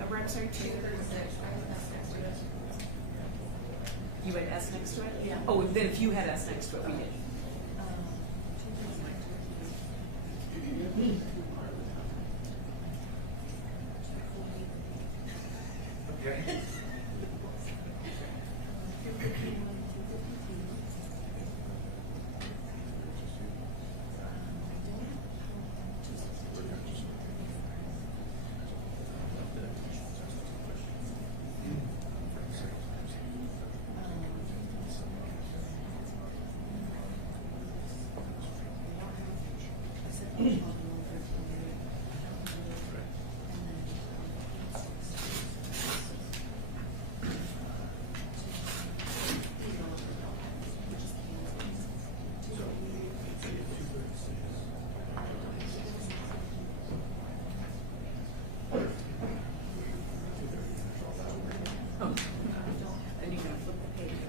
I'm sorry, 2. You had S next to it? Yeah. Oh, then if you had S next to it, we did. Okay. And you're going to flip the page over.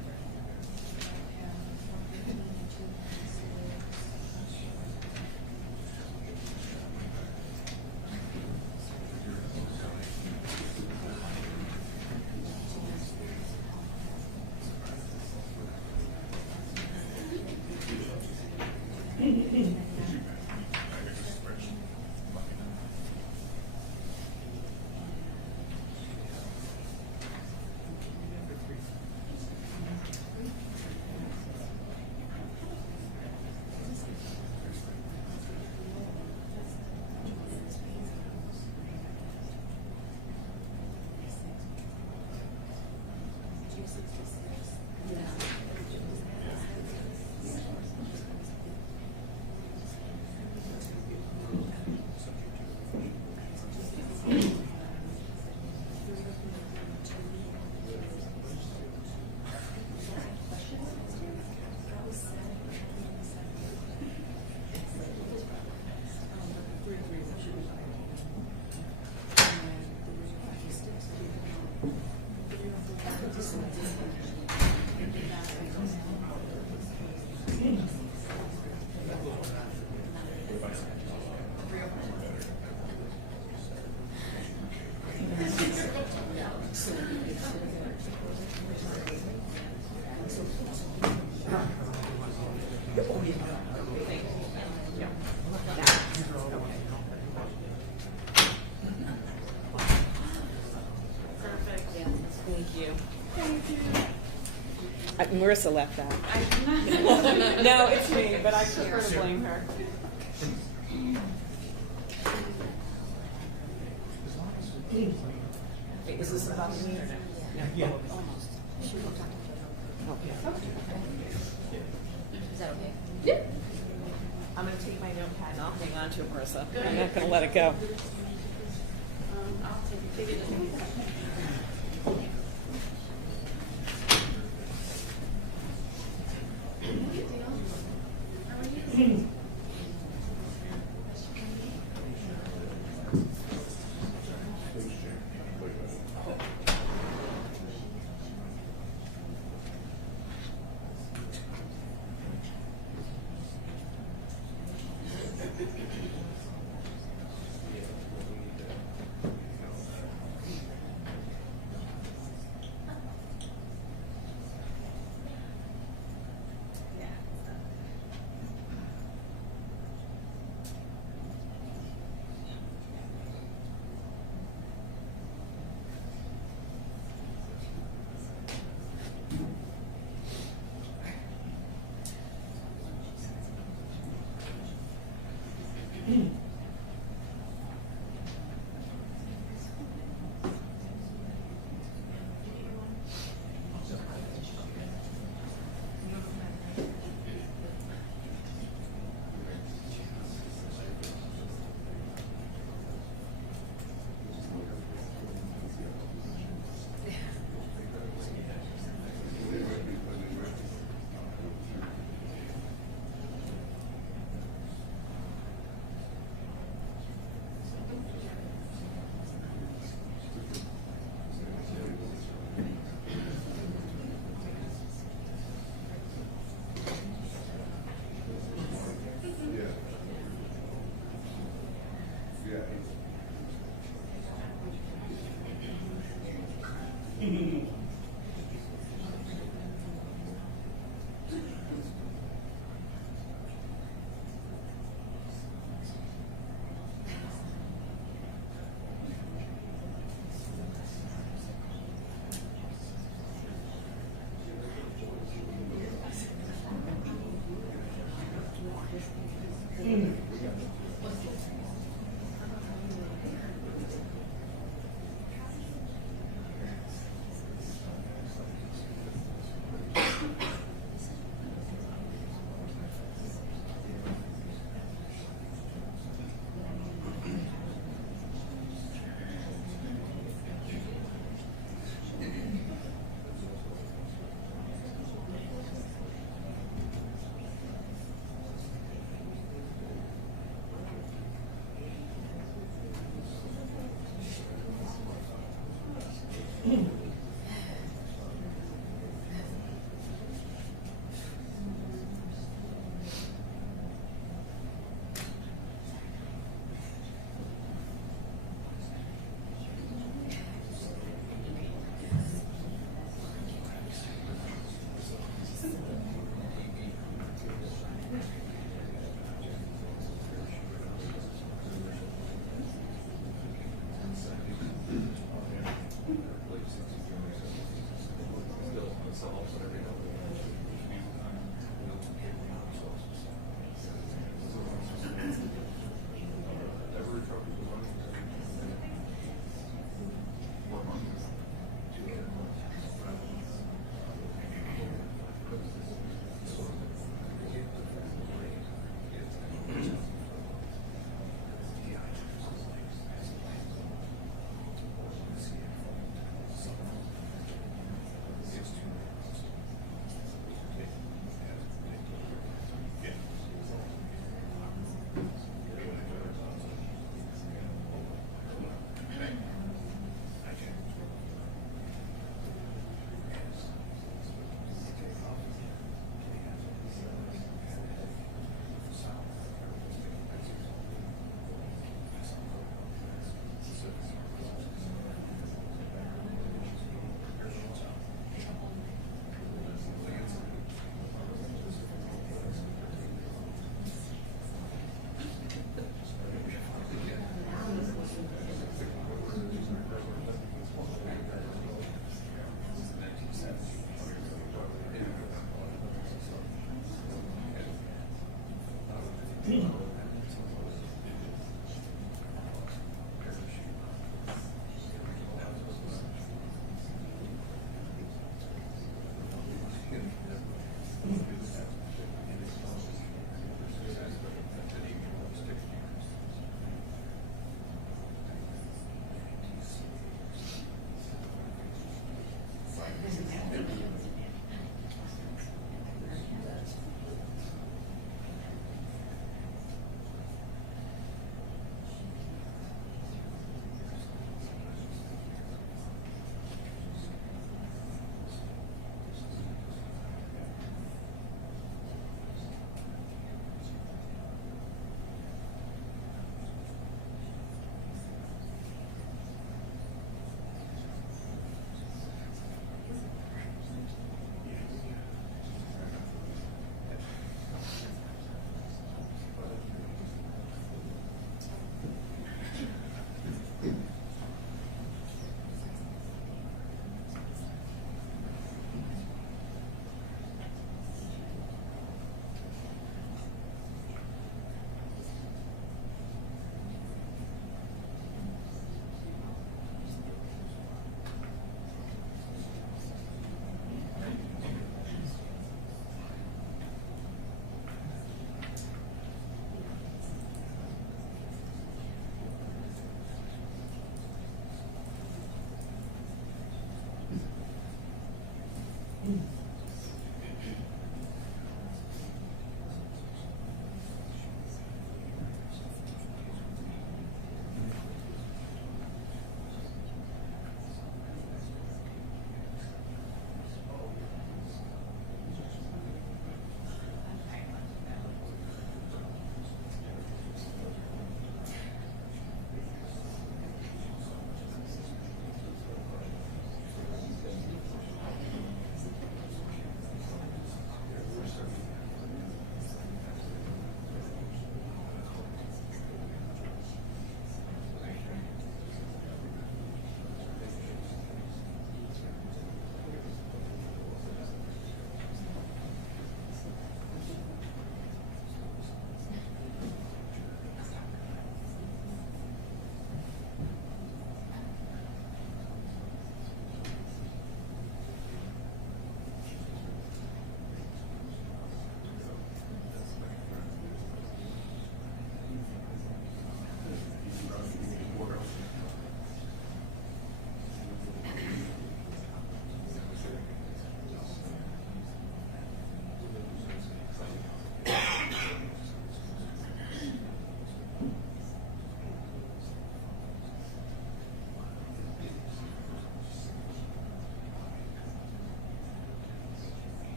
Marissa left that. No, it's me, but I prefer to blame her. Wait, is this about me or no? Yeah. Almost. Okay. Is that okay? Yeah. I'm going to take my notepad and I'll hang on to it, Marissa. I'm not going to let it go. I'll take it.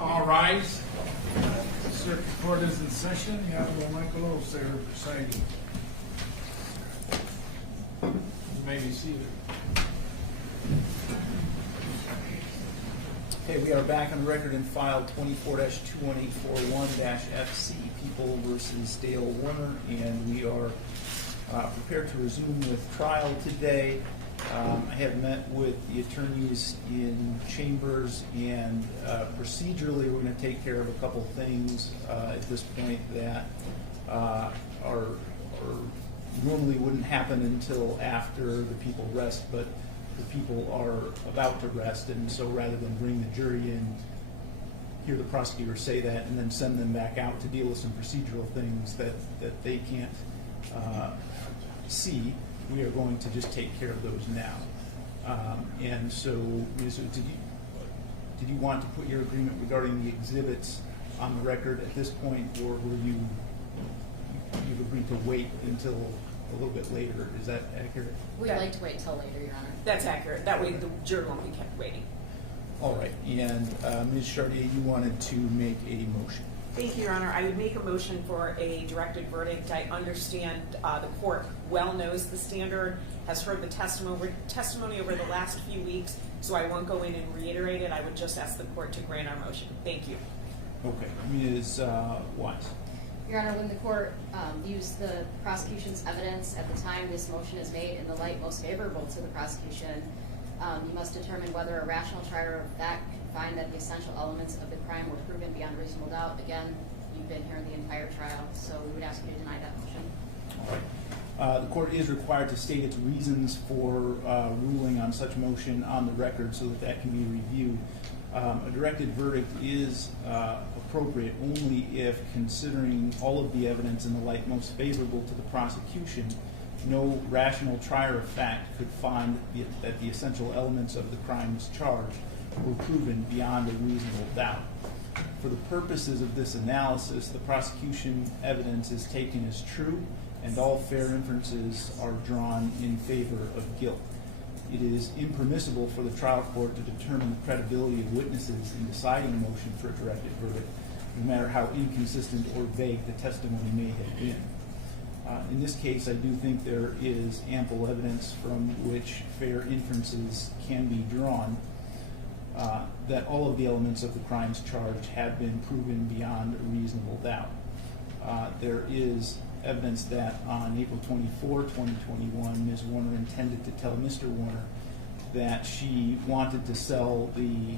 All rise. Circuit Court is in session. The Honorable Michael Osair presiding. You may be seated. Okay, we are back on record in file 24-21841-FC, People versus Dale Warner, and we are prepared to resume with trial today. I have met with the attorneys in chambers, and procedurally we're going to take care of a couple things at this point that are normally wouldn't happen until after the people rest, but the people are about to rest, and so rather than bring the jury in, hear the prosecutor say that, and then send them back out to deal with some procedural things that they can't see, we are going to just take care of those now. And so, Ms. did you want to put your agreement regarding the exhibits on the record at this point, or were you've agreed to wait until a little bit later? Is that accurate? We'd like to wait till later, Your Honor. That's accurate. That way the jury won't be kept waiting. All right, and Ms. Chartier, you wanted to make a motion. Thank you, Your Honor. I would make a motion for a directed verdict. I understand the court well knows the standard, has heard the testimony over the last few weeks, so I won't go in and reiterate it. I would just ask the court to grant our motion. Thank you. Okay, Ms. Wise. Your Honor, when the court views the prosecution's evidence at the time this motion is made in the light most favorable to the prosecution, you must determine whether a rational trier of fact can find that the essential elements of the crime were proven beyond reasonable doubt. Again, you've been here the entire trial, so we would ask you to deny that motion. All right. The court is required to state its reasons for ruling on such motion on the record so that can be reviewed. A directed verdict is appropriate only if, considering all of the evidence in the light most favorable to the prosecution, no rational trier of fact could find that the essential elements of the crimes charged were proven beyond a reasonable doubt. For the purposes of this analysis, the prosecution evidence is taken as true, and all fair inferences are drawn in favor of guilt. It is impermissible for the trial court to determine the credibility of witnesses in deciding a motion for a directed verdict, no matter how inconsistent or vague the testimony may have been. In this case, I do think there is ample evidence from which fair inferences can be drawn that all of the elements of the crimes charged have been proven beyond a reasonable doubt. There is evidence that on April 24, 2021, Ms. Warner intended to tell Mr. Warner that she wanted to sell the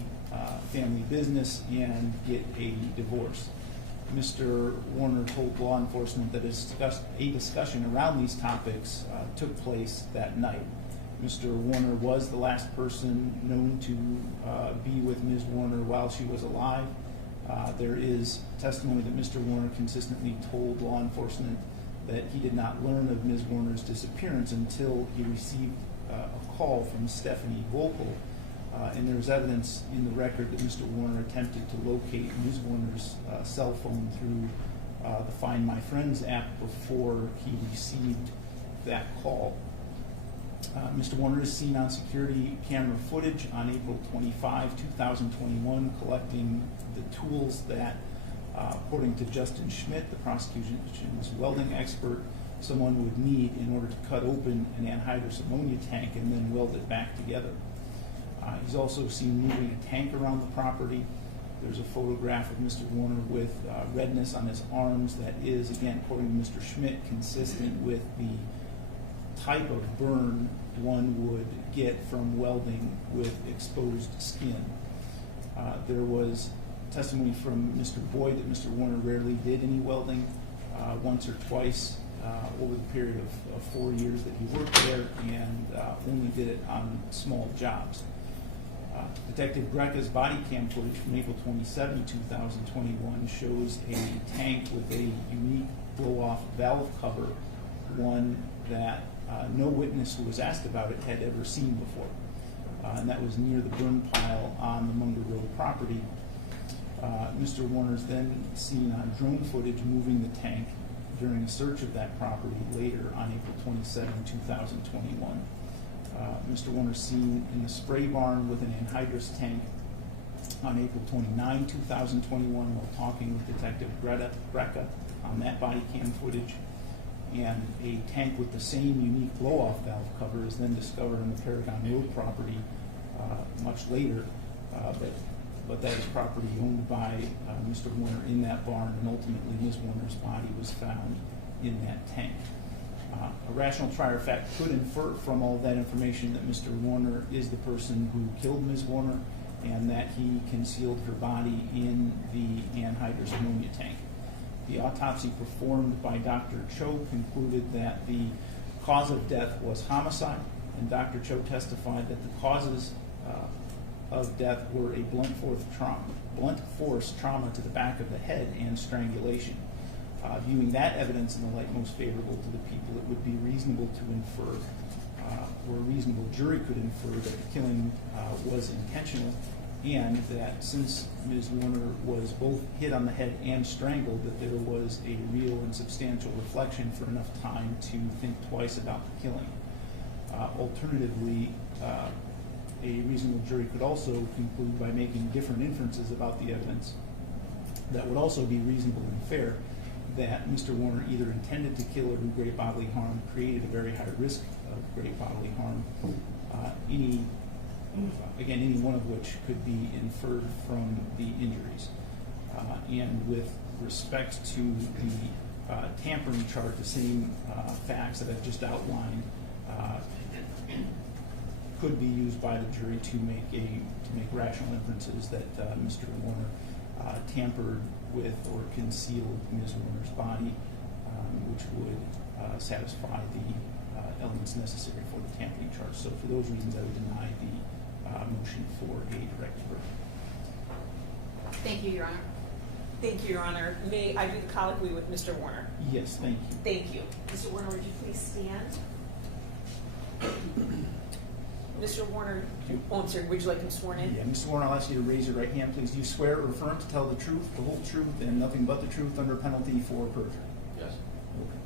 family business and get a divorce. Mr. Warner told law enforcement that a discussion around these topics took place that night. Mr. Warner was the last person known to be with Ms. Warner while she was alive. There is testimony that Mr. Warner consistently told law enforcement that he did not learn of Ms. Warner's disappearance until he received a call from Stephanie Volkel. And there is evidence in the record that Mr. Warner attempted to locate Ms. Warner's cell phone through the Find My Friends app before he received that call. Mr. Warner is seen on security camera footage on April 25, 2021, collecting the tools that, according to Justin Schmidt, the prosecution's welding expert, someone would need in order to cut open an anhydrous ammonia tank and then weld it back together. He's also seen moving a tank around the property. There's a photograph of Mr. Warner with redness on his arms that is, again, according to Mr. Schmidt, consistent with the type of burn one would get from welding with exposed skin. There was testimony from Mr. Boyd that Mr. Warner rarely did any welding, once or twice over the period of 4 years that he worked there, and only did it on small jobs. Detective Greca's body cam footage from April 27, 2021 shows a tank with a unique blow-off valve cover, one that no witness who was asked about it had ever seen before. And that was near the burn pile on the Munger Road property. Mr. Warner is then seen on drone footage moving the tank during a search of that property later on April 27, 2021. Mr. Warner is seen in the spray barn with an anhydrous tank on April 29, 2021 while talking with Detective Greca on that body cam footage. And a tank with the same unique blow-off valve cover is then discovered on the Paragon Road property much later, but that is property owned by Mr. Warner in that barn, and ultimately Ms. Warner's body was found in that tank. A rational trier of fact could infer from all that information that Mr. Warner is the person who killed Ms. Warner and that he concealed her body in the anhydrous ammonia tank. The autopsy performed by Dr. Cho concluded that the cause of death was homicide, and Dr. Cho testified that the causes of death were a blunt force trauma to the back of the head and strangulation. Viewing that evidence in the light most favorable to the people, it would be reasonable to infer, or a reasonable jury could infer, that the killing was intentional, and that since Ms. Warner was both hit on the head and strangled, that there was a real and substantial reflection for enough time to think twice about the killing. Alternatively, a reasonable jury could also conclude by making different inferences about the evidence that would also be reasonable and fair, that Mr. Warner either intended to kill or do great bodily harm, created a very high risk of great bodily harm, any one of which could be inferred from the injuries. And with respect to the tampering charge, the same facts that I've just outlined could be used by the jury to make rational inferences that Mr. Warner tampered with or concealed Ms. Warner's body, which would satisfy the elements necessary for the tampering charge. So for those reasons, I would deny the motion for a direct verdict. Thank you, Your Honor. Thank you, Your Honor. May I do the colloquy with Mr. Warner? Yes, thank you. Thank you. Mr. Warner, would you please stand? Mr. Warner, I'm sorry, would you like him sworn in? Yeah, Mr. Warner, I'll ask you to raise your right hand, please. Do you swear or affirm to tell the truth, the whole truth, and nothing but the truth under penalty for perjury? Yes. Okay.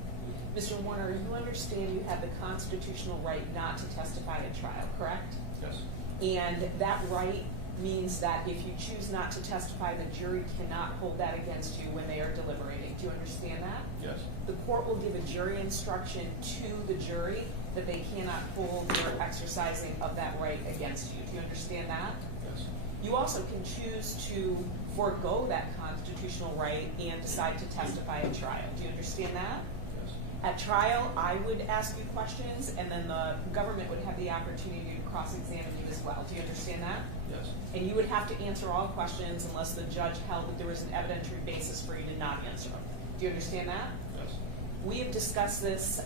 Mr. Warner, you understand you have the constitutional right not to testify at trial, correct? Yes. And that right means that if you choose not to testify, the jury cannot hold that against you when they are deliberating. Do you understand that? Yes. The court will give a jury instruction to the jury that they cannot hold your exercising of that right against you. Do you understand that? Yes. You also can choose to forego that constitutional right and decide to testify at trial. Do you understand that? Yes. At trial, I would ask you questions, and then the government would have the opportunity to cross-examine you as well. Do you understand that? Yes. And you would have to answer all questions unless the judge held that there was an evidentiary basis for you to not answer them. Do you understand that? Yes. We have discussed this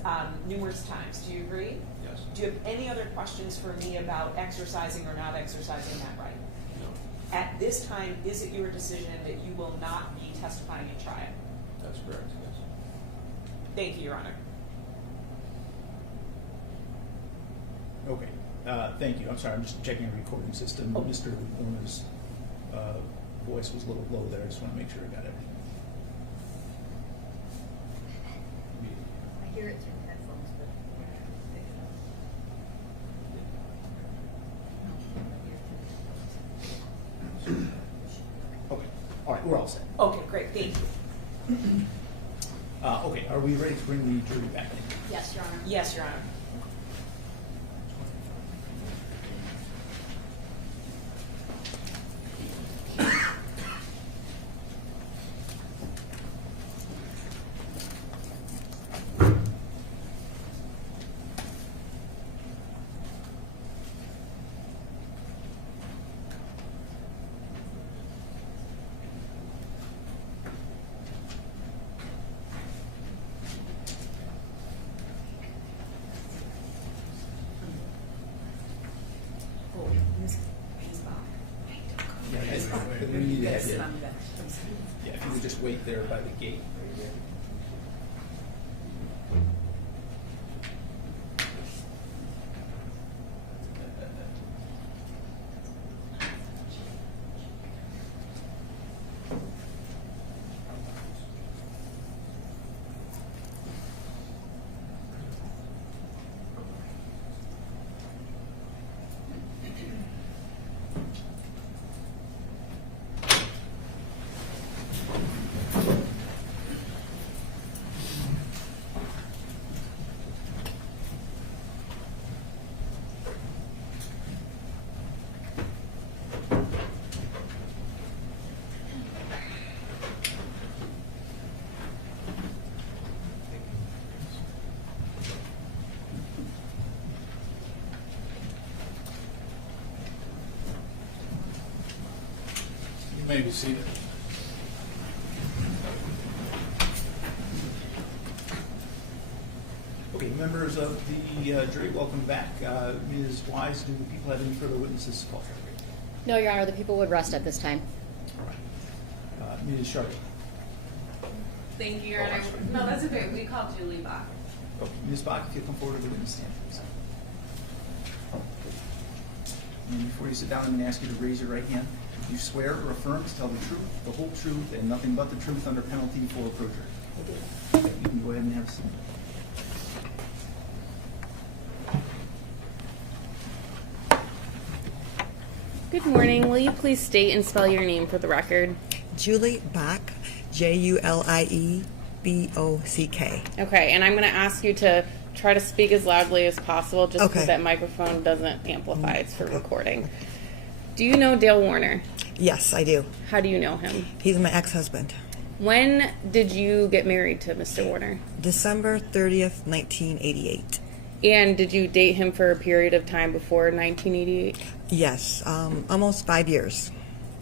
numerous times. Do you agree? Yes. Do you have any other questions for me about exercising or not exercising that right? No. At this time, is it your decision that you will not be testifying at trial? That's correct. Yes. Thank you, Your Honor. Okay. Thank you. I'm sorry, I'm just checking the recording system. Oh. Mr. Warner's voice was a little low there. I just want to make sure I got everything. I hear it through the headphones, but we're not going to pick it up. Okay. All right, we're all set. Okay, great. Thank you. Okay, are we ready to bring the jury back in? Yes, Your Honor. Yes, Your Honor. We need to have you. Yeah, if you would just wait there by the gate. You may be seated. Okay, members of the jury, welcome back. Ms. Wise, do the people have any further witnesses to call? No, Your Honor, the people would rest at this time. All right. Ms. Sharkey. Thank you, Your Honor. No, that's okay. We called Julie Bach. Oh, Ms. Bach, if you come forward to the witness stand, please. And before you sit down, I'm going to ask you to raise your right hand. Do you swear or affirm to tell the truth, the whole truth, and nothing but the truth under penalty for perjury? I do. Okay, you can go ahead and have a seat. Good morning. Will you please state and spell your name for the record? Julie Bach, JulieBock. Okay, and I'm going to ask you to try to speak as loudly as possible just because Okay. that microphone doesn't amplify. It's for recording. Do you know Dale Warner? Yes, I do. How do you know him? He's my ex-husband. When did you get married to Mr. Warner? December 30th, 1988. And did you date him for a period of time before 1988? Yes, almost 5 years.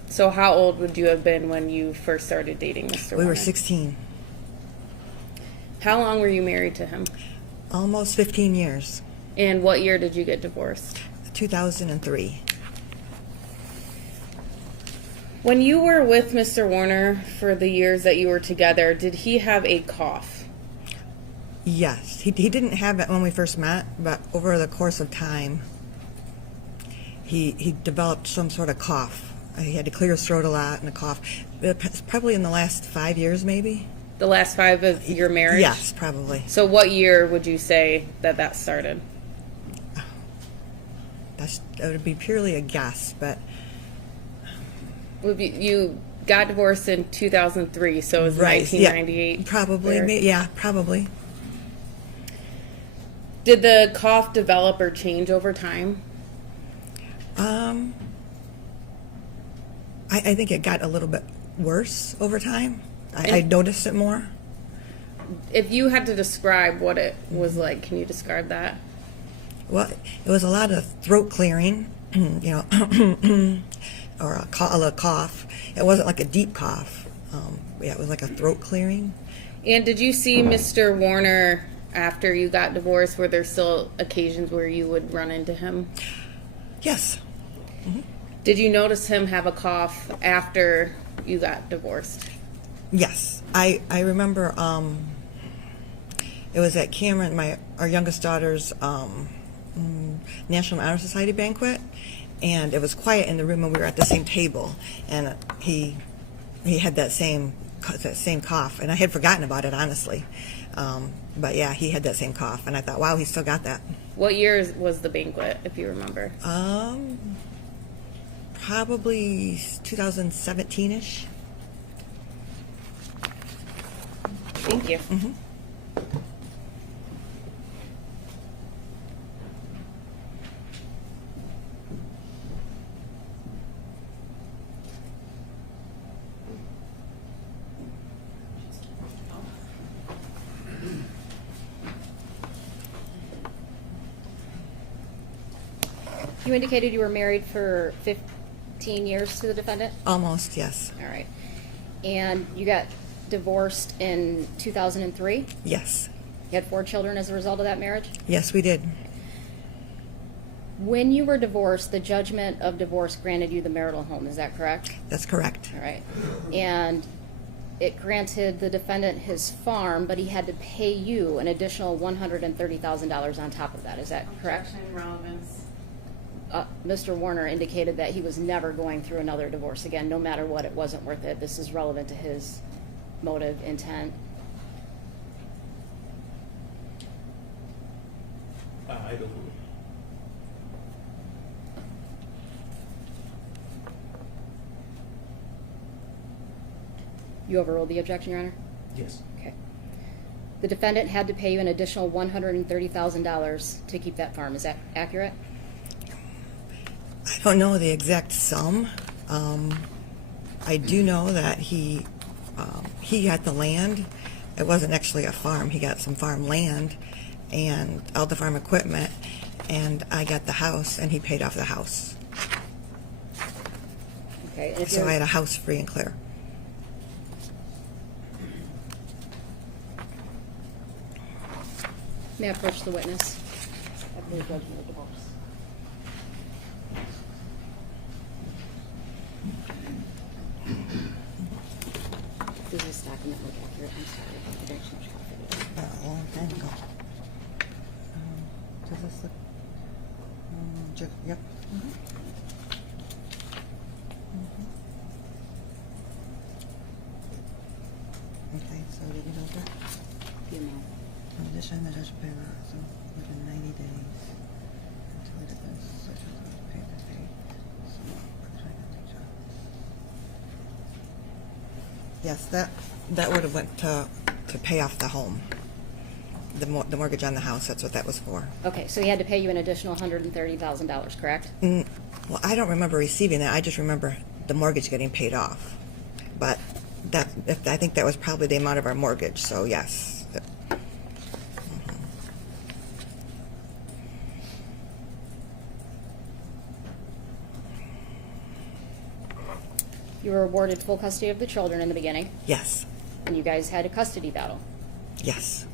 So how old would you have been when you first started dating Mr. Warner? We were 16. How long were you married to him? Almost 15 years. And what year did you get divorced? 2003. When you were with Mr. Warner for the years that you were together, did he have a cough? Yes, he didn't have it when we first met, but over the course of time, he developed some sort of cough. He had to clear his throat a lot and a cough. Probably in the last 5 years, maybe. The last 5 of your marriage? Yes, probably. So what year would you say that started? That would be purely a guess, but You got divorced in 2003, so it was right, 1998? yeah, probably. there? Yeah, probably. Did the cough develop or change over time? I think it got a little bit worse over time. I noticed it more. If you had to describe what it was like, can you describe that? Well, it was a lot of throat clearing, or a cough. It wasn't like a deep cough. Yeah, it was like a throat clearing. And did you see Mr. Warner after you got divorced? Were there still occasions where you would run into him? Yes. Did you notice him have a cough after you got divorced? Yes. I remember it was at Cameron, our youngest daughter's National Honor Society banquet, and it was quiet in the room and we were at the same table, and he had that same cough, and I had forgotten about it, honestly. But yeah, he had that same cough, and I thought, wow, he still got that. What year was the banquet, if you remember? Probably 2017-ish. Thank you. You indicated you were married for 15 years to the defendant? Almost, yes. All right. And you got divorced in 2003? Yes. You had 4 children as a result of that marriage? Yes, we did. When you were divorced, the judgment of divorce granted you the marital home, is that correct? That's correct. All right. And it granted the defendant his farm, but he had to pay you an additional $130,000 on top of that, is that correct? Objection, relevance. Mr. Warner indicated that he was never going through another divorce again, no matter what, it wasn't worth it. This is relevant to his motive, intent. I don't. You overruled the objection, Your Honor? Yes. Okay. The defendant had to pay you an additional $130,000 to keep that farm. Is that accurate? I don't know the exact sum. I do know that he got the land. It wasn't actually a farm. He got some farm land and all the farm equipment, and I got the house, and he paid off the house. Okay. And if So you're- I had a house free and clear. May I approach the witness? After the judgment of divorce. Does this document look accurate? I'm sorry. I drank too much coffee. A long time ago. Does this look? Yep. Okay, so did you know that? The amount. In addition, the judge will pay so within 90 days until it is such as to pay the fee. So, yes, that would have went to pay off the home, the mortgage on the house. That's what that was for. Okay, so he had to pay you an additional $130,000, correct? Well, I don't remember receiving that. I just remember the mortgage getting paid off. But I think that was probably the amount of our mortgage. So yes. You were awarded full custody of the children in the beginning, Yes. and you guys had a custody battle. Yes.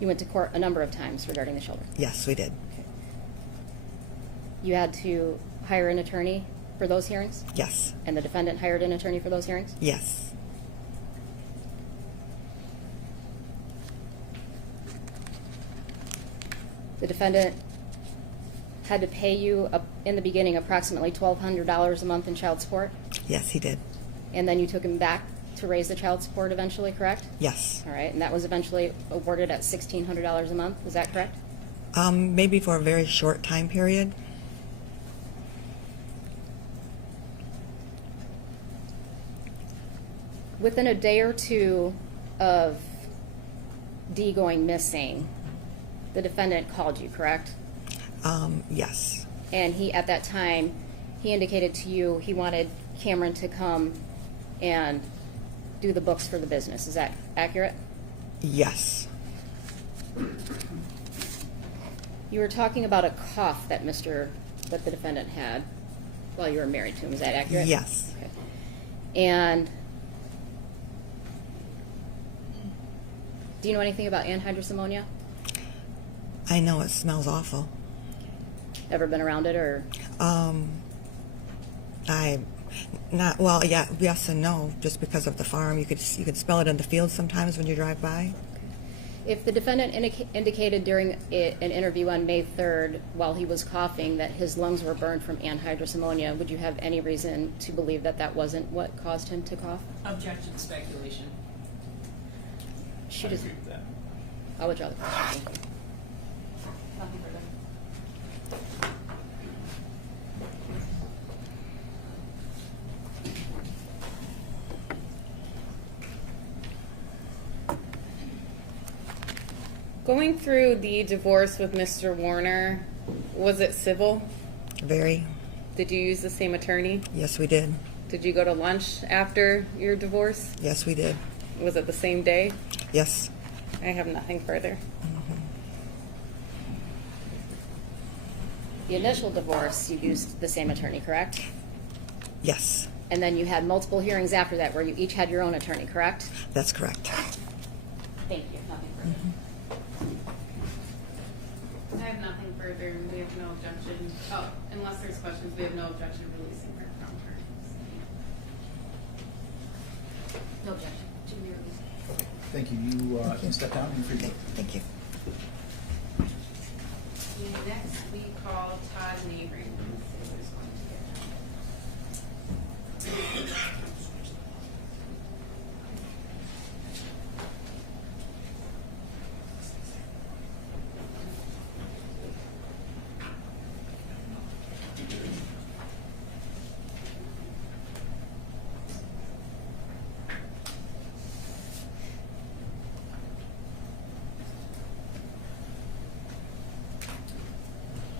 You went to court a number of times regarding the children. Yes, we did. You had to hire an attorney for those hearings, Yes. and the defendant hired an attorney for those hearings? Yes. The defendant had to pay you, in the beginning, approximately $1,200 a month in child support, Yes, he did. and then you took him back to raise the child support eventually, correct? Yes. All right, and that was eventually awarded at $1,600 a month, is that correct? Maybe for a very short time period. Within a day or two of Dee going missing, the defendant called you, correct? Yes. And he, at that time, he indicated to you he wanted Cameron to come and do the books for the business. Is that accurate? Yes. You were talking about a cough that that the defendant had while you were married to him. Is that accurate? Yes. Okay. And do you know anything about anhydrous ammonia? I know it smells awful. Ever been around it, or? Yes and no, just because of the farm. You could smell it in the field sometimes when you drive by. If the defendant indicated during an interview on May 3rd while he was coughing that his lungs were burned from anhydrous ammonia, would you have any reason to believe that that wasn't what caused him to cough? Objection, speculation. She I just, agree with that. I'll withdraw the question. Nothing further. Going through the divorce with Mr. Warner, was it civil? Very. Did you use the same attorney? Yes, we did. Did you go to lunch after your divorce? Yes, we did. Was it the same day? Yes. I have nothing further. The initial divorce, you used the same attorney, correct? Yes. And then you had multiple hearings after that where you each had your own attorney, correct? That's correct. Thank you. Nothing further. I have nothing further, and we have no objection. Oh, unless there's questions, we have no objection releasing her from her. No objection. To be released. Thank you. You can step down and free. Okay, thank you. And next, we call Todd Neighbring.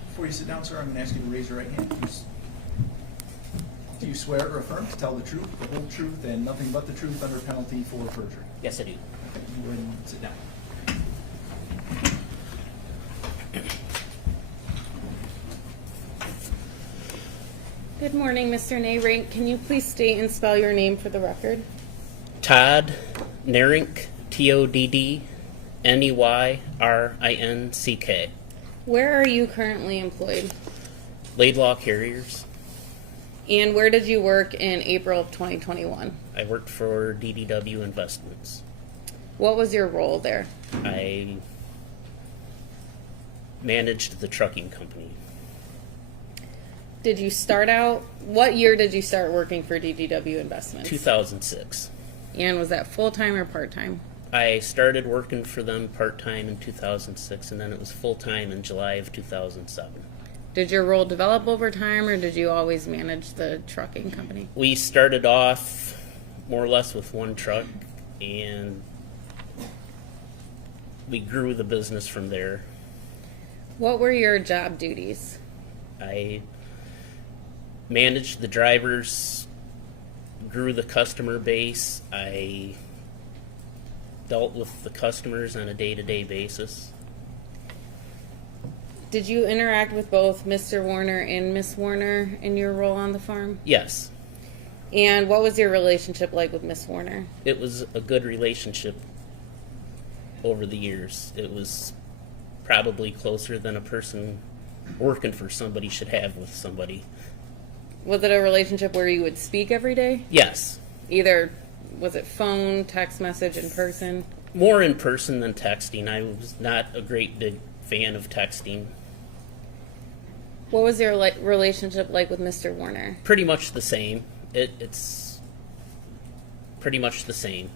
Before you sit down, sir, I'm going to ask you to raise your right hand. Do you swear or affirm to tell the truth, the whole truth, and nothing but the truth under penalty for perjury? Yes, I do. Okay, you go ahead and sit down. Good morning, Mr. Nayrink. Can you please state and spell your name for the record? Todd Nerink, Todd Neyrinck. Where are you currently employed? Laidlaw Carriers. And where did you work in April of 2021? I worked for DDW Investments. What was your role there? I managed the trucking company. Did you start out, what year did you start working for DDW Investments? 2006. And was that full-time or part-time? I started working for them part-time in 2006, and then it was full-time in July of 2007. Did your role develop over time, or did you always manage the trucking company? We started off more or less with one truck, and we grew the business from there. What were your job duties? I managed the drivers, grew the customer base. I dealt with the customers on a day-to-day basis. Did you interact with both Mr. Warner and Miss Warner in your role on the farm? Yes, And what was your relationship like with Miss Warner? it was a good relationship over the years. It was probably closer than a person working for somebody should have with somebody. Was it a relationship where you would speak every day? Yes, Either, was it phone, text message, in person? more in person than texting. I was not a great big fan of texting. What was your relationship like with Mr. Warner? Pretty much the same. It's pretty much the same.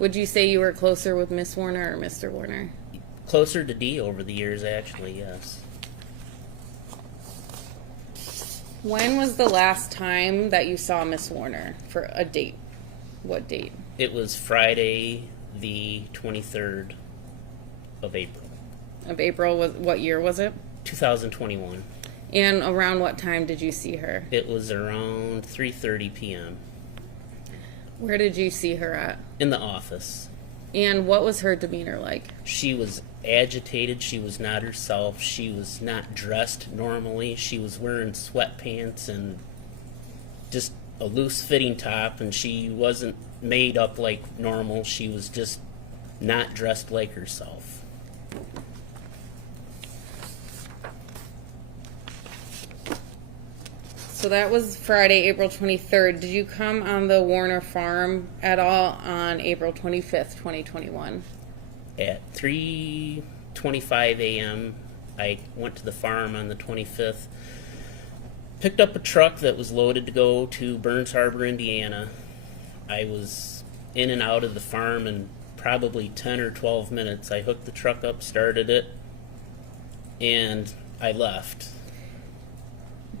Would you say you were closer with Miss Warner or Mr. Warner? Closer to Dee over the years, actually, yes. When was the last time that you saw Miss Warner for a date? What date? It was Friday, the 23rd of April, Of April, what year was it? 2021. And around what time did you see her? It was around 3:30 p.m. Where did you see her at? in the office. And what was her demeanor like? She was agitated. She was not herself. She was not dressed normally. She was wearing sweatpants and just a loose fitting top, and she wasn't made up like normal. She was just not dressed like herself. So that was Friday, April 23rd. Did you come on the Warner farm at all on April 25th, 2021? At 3:25 a.m., I went to the farm on the 25th, picked up a truck that was loaded to go to Burns Harbor, Indiana. I was in and out of the farm in probably 10 or 12 minutes. I hooked the truck up, started it, and I left.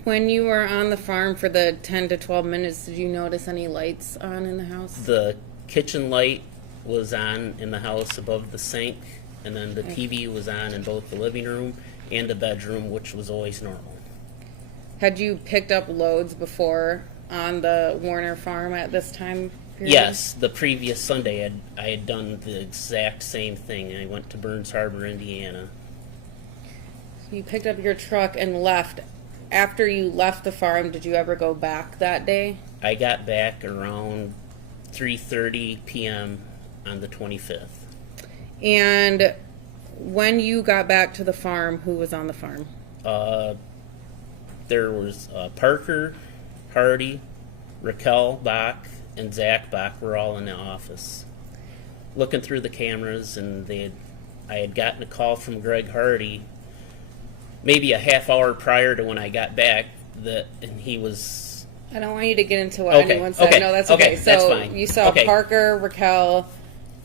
When you were on the farm for the 10 to 12 minutes, did you notice any lights on in the house? The kitchen light was on in the house above the sink, and then the TV was on in both the living room and the bedroom, which was always normal. Had you picked up loads before on the Warner farm at this time period? Yes, the previous Sunday I had done the exact same thing. I went to Burns Harbor, Indiana. You picked up your truck and left. After you left the farm, did you ever go back that day? I got back around 3:30 p.m. on the 25th. And when you got back to the farm, who was on the farm? There was Parker, Hardy, Raquel Bach, and Zach Bach were all in the office, looking through the cameras, and I had gotten a call from Greg Hardy maybe a half hour prior to when I got back, and he was... I don't want you to get into what Okay, anyone said. okay, No, that's okay, okay. So that's fine. you saw Okay. Parker, Raquel,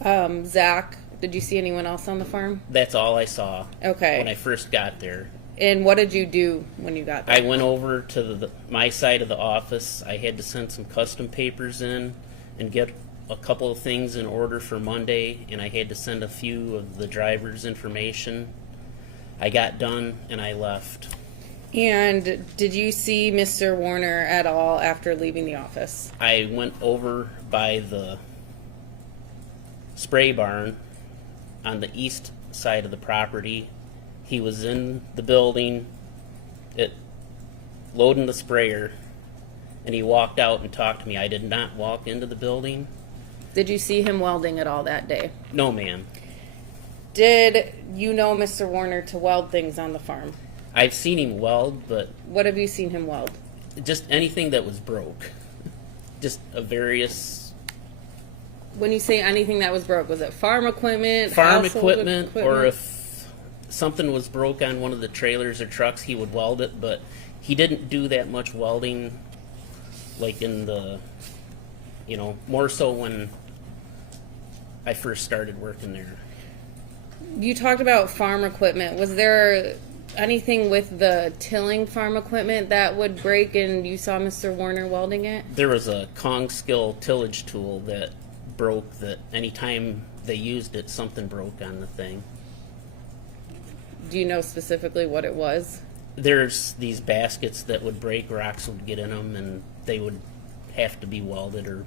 Zach. Did you see anyone else on the farm? That's all I saw Okay. when I first got there. And what did you do when you got there? I went over to my side of the office. I had to send some custom papers in and get a couple of things in order for Monday, and I had to send a few of the driver's information. I got done and I left. And did you see Mr. Warner at all after leaving the office? I went over by the spray barn on the east side of the property. He was in the building, loading the sprayer, and he walked out and talked to me. I did not walk into the building. Did you see him welding at all that day? No, ma'am. Did you know Mr. Warner to weld things on the farm? I've seen him weld, but What have you seen him weld? just anything that was broke. Just a various When you say anything that was broke, was it farm equipment, farm household equipment, or if something was broke on one of the trailers or trucks, he would weld it, but he didn't do that much welding like in the, more so when I first started working there. You talked about farm equipment. Was there anything with the tilling farm equipment that would break and you saw Mr. Warner welding it? There was a Kong skill tillage tool that broke, that anytime they used it, something broke on the thing. Do you know specifically what it was? There's these baskets that would break, rocks would get in them, and they would have to be welded or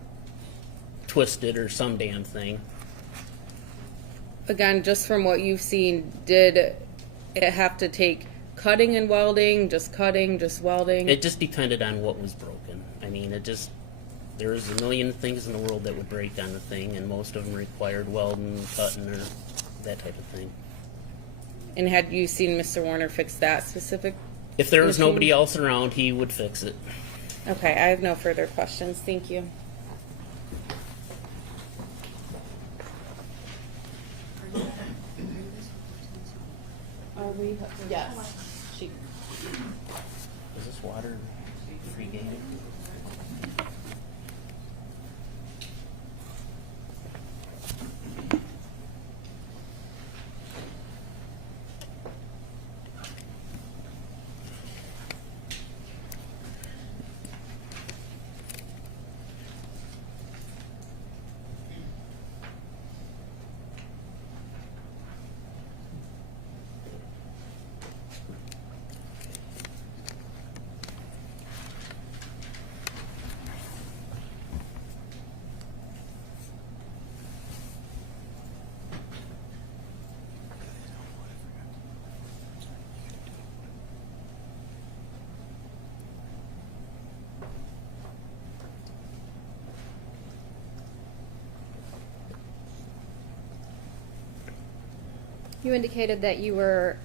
twisted or some damn thing. Again, just from what you've seen, did it have to take cutting and welding, just cutting, just welding? It just depended on what was broken. I mean, there's a million things in the world that would break on the thing, and most of them required welding, cutting, or that type of thing. And had you seen Mr. Warner fix that specific? If there was machine? nobody else around, he would fix it. Okay, I have no further questions. Thank you. Are we? Yes. She. Is this water free game? You indicated that you were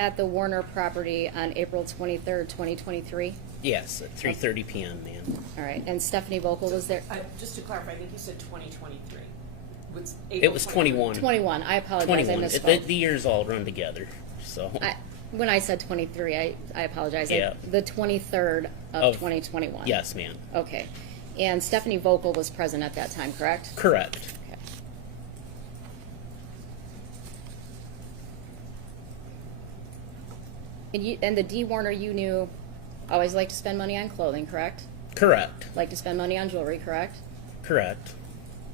at the Warner property on April 23rd, 2023? Yes, at 3:30 p.m., ma'am. All right, and Stephanie Vocal was there? Just to clarify, I think you said 2023. It was 21. 21, I apologize, 21. I misspoke. The years all run together, so. When I said 23, I apologize. Yeah. The 23rd of 2021? Yes, ma'am. Okay. And Stephanie Vocal was present at that time, correct? Correct. Okay. And the Dee Warner you knew always liked to spend money on clothing, correct? Correct. Liked to spend money on jewelry, correct? Correct.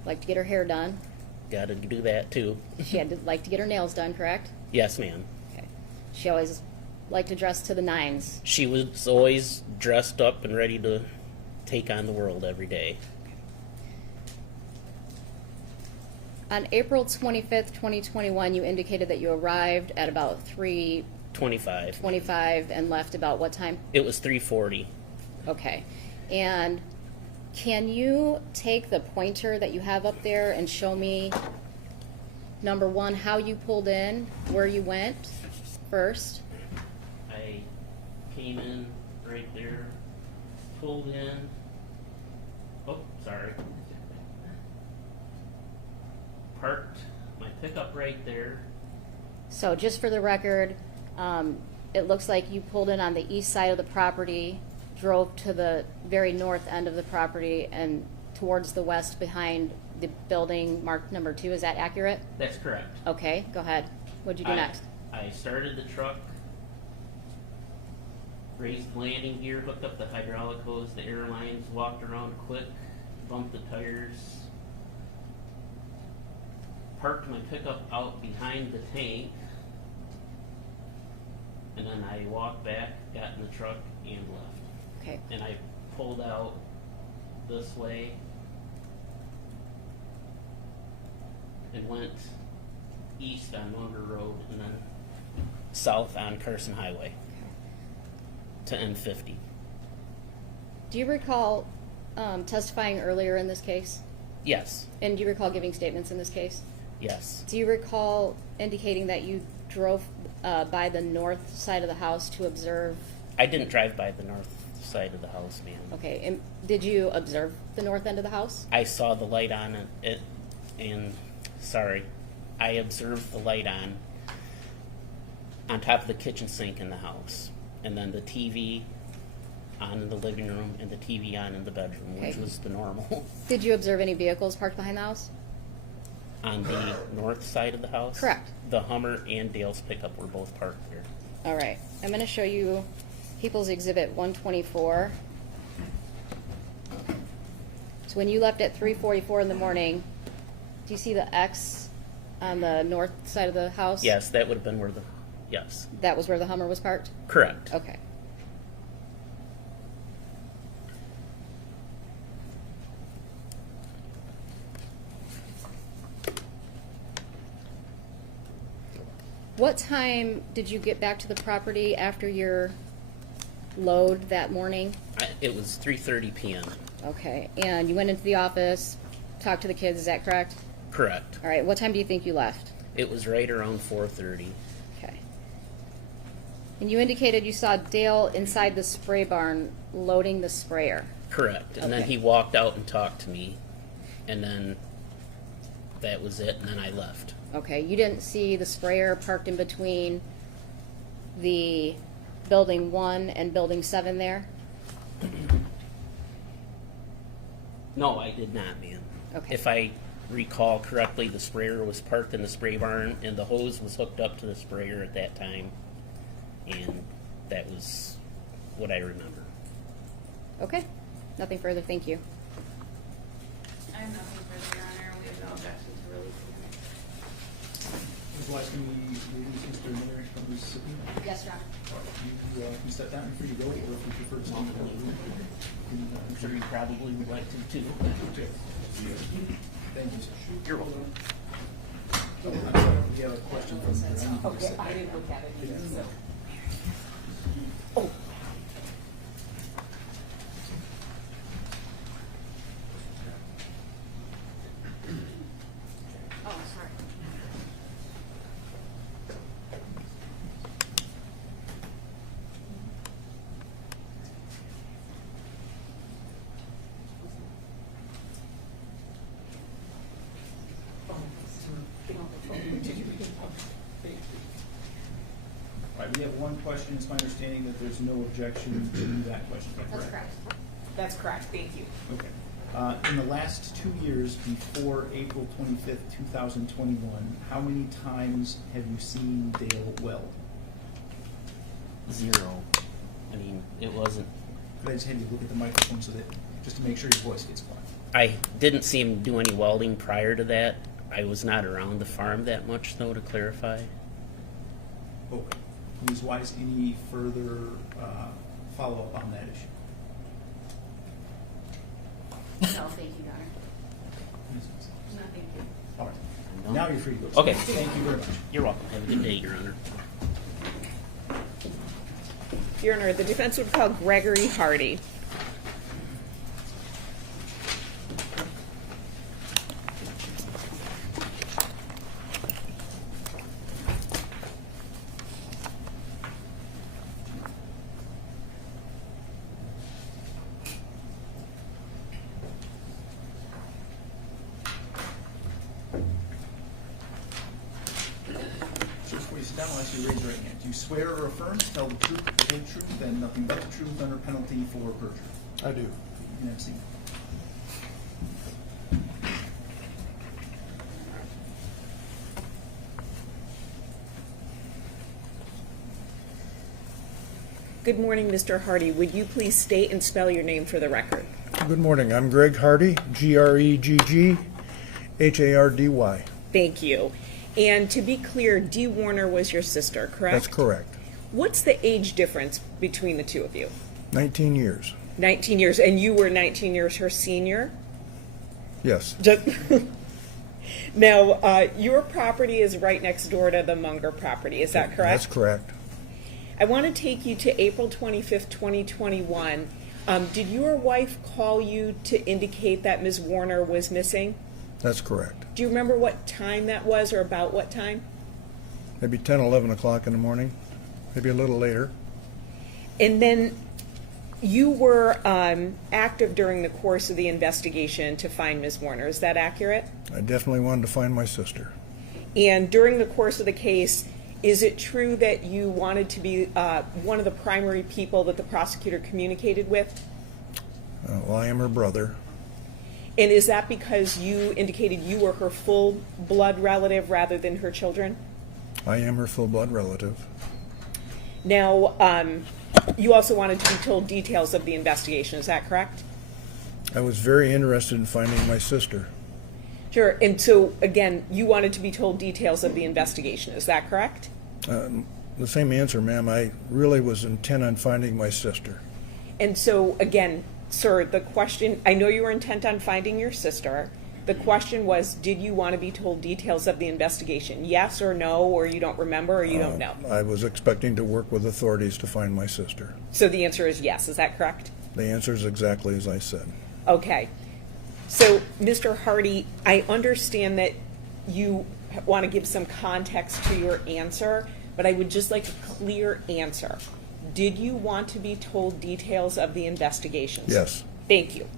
Liked to get her hair done. Got to do that, too. She had to like to get her nails done, correct? Yes, ma'am. Okay. She always liked to dress to the nines. She was always dressed up and ready to take on the world every day. On April 25th, 2021, you indicated that you arrived at about 25. 3:25 and left about what time? It was 3:40. Okay. And can you take the pointer that you have up there and show me, number one, how you pulled in, where you went first? I came in right there, pulled in. Oh, sorry. Parked my pickup right there. So just for the record, it looks like you pulled in on the east side of the property, drove to the very north end of the property and towards the west behind the building marked number 2. Is that accurate? That's correct. Okay, go ahead. What'd you do next? I started the truck, raised landing gear, hooked up the hydraulic hose, the air lines, walked around quick, bumped the tires, parked my pickup out behind the tank, and then I walked back, got in the truck, and left. Okay. And I pulled out this way and went east on Munger Road and then south on Carson Highway to M50. Do you recall testifying earlier in this case? Yes. And do you recall giving statements in this case? Yes. Do you recall indicating that you drove by the north side of the house to observe? I didn't drive by the north side of the house, ma'am. Okay, and did you observe the north end of the house? I saw the light on and sorry, I observed the light on top of the kitchen sink in the house, and then the TV on in the living room and the TV on in the bedroom, which Okay. was the normal. Did you observe any vehicles parked behind the house? On the north side of the house? Correct. The Hummer and Dale's pickup were both parked there. All right, I'm going to show you People's Exhibit 124. So when you left at 3:44 in the morning, do you see the X on the north side of the house? Yes, that would have been where the, yes. That was where the Hummer was parked? Correct. Okay. What time did you get back to the property after your load that morning? It was 3:30 p.m. Okay, and you went into the office, talked to the kids, is that correct? Correct. All right, what time do you think you left? It was right around 4:30. Okay. And you indicated you saw Dale inside the spray barn loading the sprayer. Correct. And then Okay. he walked out and talked to me, and then that was it, and then I left. Okay, you didn't see the sprayer parked in between the building 1 and building 7 there? No, I did not, ma'am. Okay. If I recall correctly, the sprayer was parked in the spray barn, and the hose was hooked up to the sprayer at that time, and that was what I remember. Okay, nothing further, thank you. I have nothing further, Your Honor. We have no objection to releasing him. Ms. West, can we release Mr. Miller from the subpoena? Yes, John. You can step down and free to go, or if you prefer to stay in the room. I'm sure you probably would like to too. Thank you, sir. You're welcome. I'm sorry, we have a question from the. Okay, I didn't look at it either, so. Oh, sorry. All right, we have one question. It's my understanding that there's no objection to that question. Is that That's correct. That's correct, thank you. Okay. In the last 2 years before April 25th, 2021, how many times have you seen Dale weld? 0. I mean, it wasn't. Could I just have you look at the microphone so that, just to make sure your voice gets quiet? I didn't see him do any welding prior to that. I was not around the farm that much, though, to clarify. Okay. Ms. Wise, any further follow-up on that issue? No, thank you, Your Honor. Ms. Wise? No, thank you. All right. Now you're free to go. Okay. Thank you very much. You're welcome. Have a good day, Your Honor. Your Honor, the defense would call Gregory Hardy. Just before you sit down, I'll ask you to raise your right hand. Do you swear or affirm to tell the truth, the whole truth, and nothing but the truth under penalty for perjury? I do. You can have a seat. Good morning, Mr. Hardy. Would you please state and spell your name for the record? Good morning. I'm Greg Hardy, Greggg Hardy. Thank you. And to be clear, Dee Warner was your sister, correct? That's correct. What's the age difference between the two of you? 19 years. 19 years, and you were 19 years her senior? Yes. Now, your property is right next door to the Munger property, is that correct? That's correct. I want to take you to April 25th, 2021. Did your wife call you to indicate that Ms. Warner was missing? That's correct. Do you remember what time that was or about what time? Maybe 10, 11 o'clock in the morning, maybe a little later. And then you were active during the course of the investigation to find Ms. Warner. Is that accurate? I definitely wanted to find my sister. And during the course of the case, is it true that you wanted to be one of the primary people that the prosecutor communicated with? Well, I am her brother. And is that because you indicated you were her full blood relative rather than her children? I am her full blood relative. Now, you also wanted to be told details of the investigation, is that correct? I was very interested in finding my sister. Sure, and so, again, you wanted to be told details of the investigation, is that correct? The same answer, ma'am. I really was intent on finding my sister. And so, again, sir, the question, I know you were intent on finding your sister. The question was, did you want to be told details of the investigation? Yes or no, or you don't remember, or you don't know? I was expecting to work with authorities to find my sister. So the answer is yes, is that correct? The answer is exactly as I said. Okay. So, Mr. Hardy, I understand that you want to give some context to your answer, but I would just like a clear answer. Did you want to be told details of the investigation? Yes. Thank you.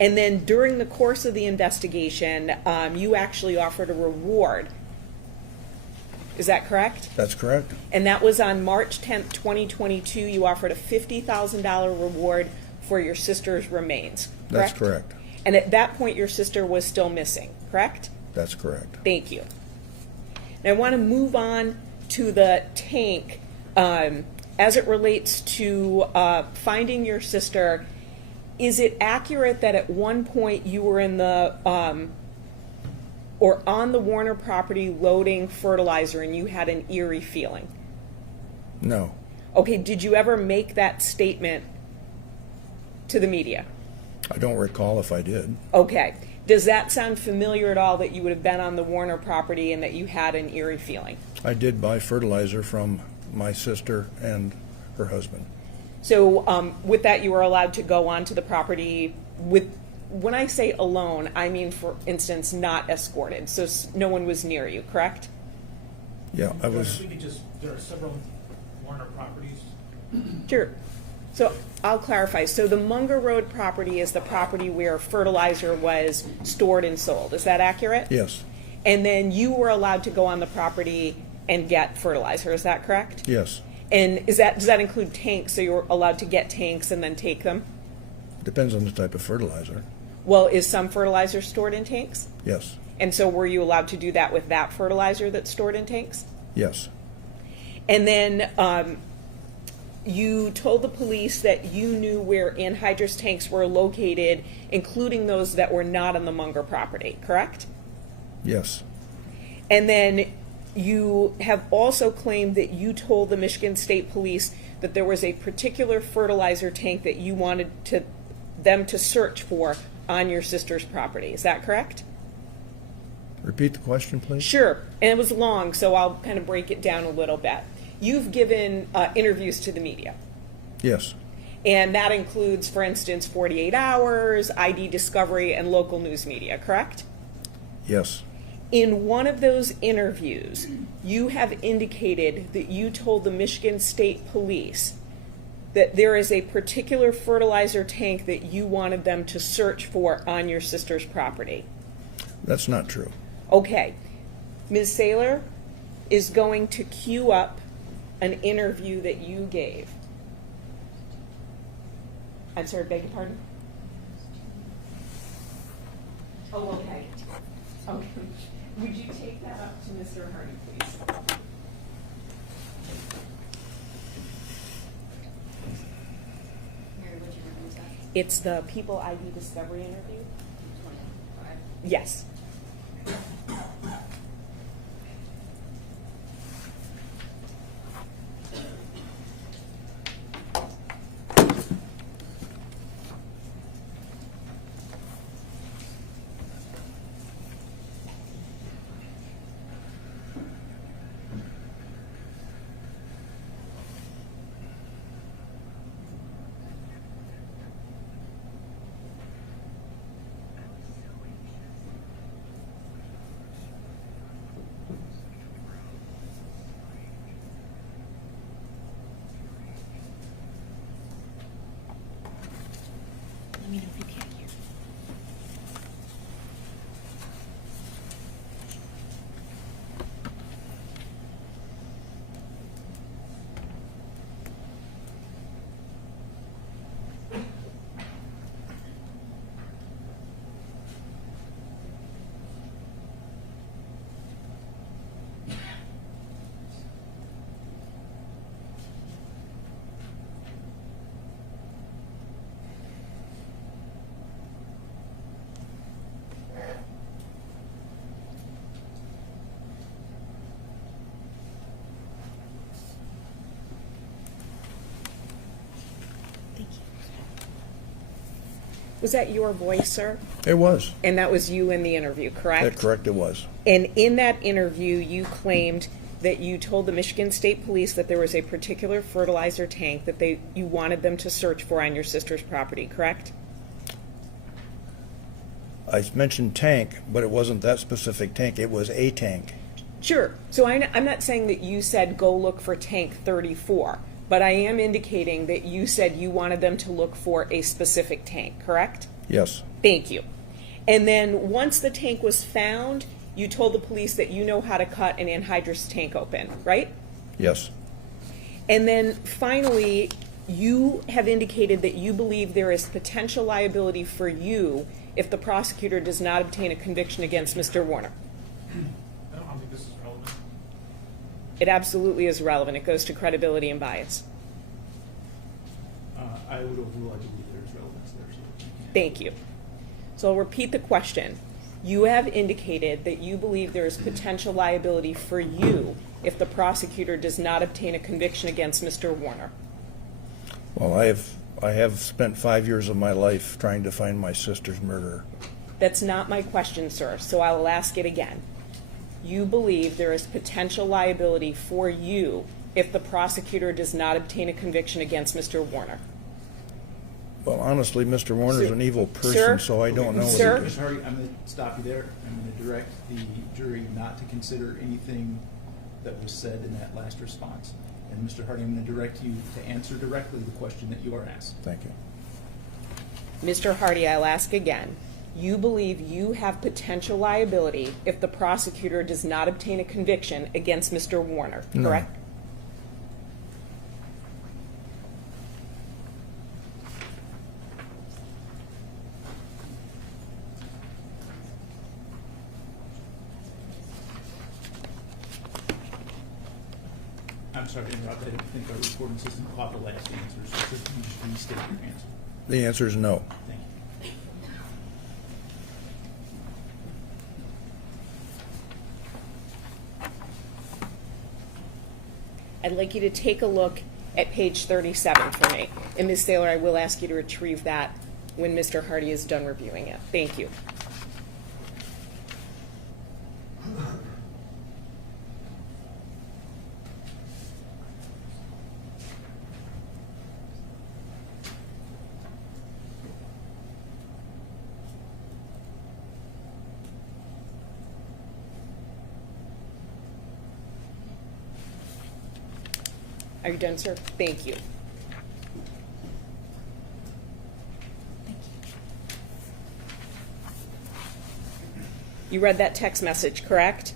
And then during the course of the investigation, you actually offered a reward. Is that correct? That's correct. And that was on March 10th, 2022. You offered a $50,000 reward for your sister's remains. That's correct. And at that point, your sister was still missing, correct? That's correct. Thank you. Now, I want to move on to the tank as it relates to finding your sister. Is it accurate that at one point you were in the or on the Warner property loading fertilizer and you had an eerie feeling? No. Okay, did you ever make that statement to the media? I don't recall if I did. Okay. Does that sound familiar at all, that you would have been on the Warner property and that you had an eerie feeling? I did buy fertilizer from my sister and her husband. So with that, you were allowed to go onto the property with, when I say alone, I mean, for instance, not escorted. So no one was near you, correct? Yeah, I was. We could just, there are several Warner properties. Sure. So I'll clarify. So the Munger Road property is the property where fertilizer was stored and sold. Is that accurate? Yes. And then you were allowed to go on the property and get fertilizer. Is that correct? Yes. And does that include tanks? So you're allowed to get tanks and then take them? Depends on the type of fertilizer. Well, is some fertilizer stored in tanks? Yes. And so were you allowed to do that with that fertilizer that's stored in tanks? Yes. And then you told the police that you knew where anhydrous tanks were located, including those that were not on the Munger property, correct? Yes. And then you have also claimed that you told the Michigan State Police that there was a particular fertilizer tank that you wanted them to search for on your sister's property. Is that correct? Repeat the question, please. Sure. And it was long, so I'll kind of break it down a little bit. You've given interviews to the media. Yes. And that includes, for instance, 48 Hours, ID Discovery, and local news media, correct? Yes. In one of those interviews, you have indicated that you told the Michigan State Police that there is a particular fertilizer tank that you wanted them to search for on your sister's property. That's not true. Okay. Ms. Saylor is going to queue up an interview that you gave. I'm sorry, beg your pardon? Oh, okay. Okay. Would you take that up to Mr. Hardy, please? Mary, what'd you remember that? It's the People ID Discovery interview? 25. Yes. Was that your voice, sir? It was. And that was you in the interview, correct? That correct, it was. And in that interview, you claimed that you told the Michigan State Police that there was a particular fertilizer tank that you wanted them to search for on your sister's property, correct? I mentioned tank, but it wasn't that specific tank. It was a tank. Sure. So I'm not saying that you said go look for tank 34, but I am indicating that you said you wanted them to look for a specific tank, correct? Yes. Thank you. And then once the tank was found, you told the police that you know how to cut an anhydrous tank open, right? Yes. And then finally, you have indicated that you believe there is potential liability for you if the prosecutor does not obtain a conviction against Mr. Warner. I don't think this is relevant. It absolutely is relevant. It goes to credibility and bias. I would overrule, I believe there's relevance there. So. Thank you. So I'll repeat the question. You have indicated that you believe there is potential liability for you if the prosecutor does not obtain a conviction against Mr. Warner. Well, I have spent 5 years of my life trying to find my sister's murderer. That's not my question, sir, so I will ask it again. You believe there is potential liability for you if the prosecutor does not obtain a conviction against Mr. Warner. Well, honestly, Mr. Warner's Sir- an evil person, Sir? so I don't know what Sir? he did. Mr. Hardy, I'm going to stop you there. I'm going to direct the jury not to consider anything that was said in that last response. And Mr. Hardy, I'm going to direct you to answer directly the question that you are asked. Thank you. Mr. Hardy, I'll ask again. You believe you have potential liability if the prosecutor does not obtain a conviction against Mr. Warner, No. correct? I'm sorry to interrupt. I didn't think our recording system caught the last answer, so could you just restate your answer? The answer is no. Thank you. I'd like you to take a look at page 37 for me. And Ms. Saylor, I will ask you to retrieve that when Mr. Hardy is done reviewing it. Thank you. Are you done, sir? Thank you. You read that text message, correct?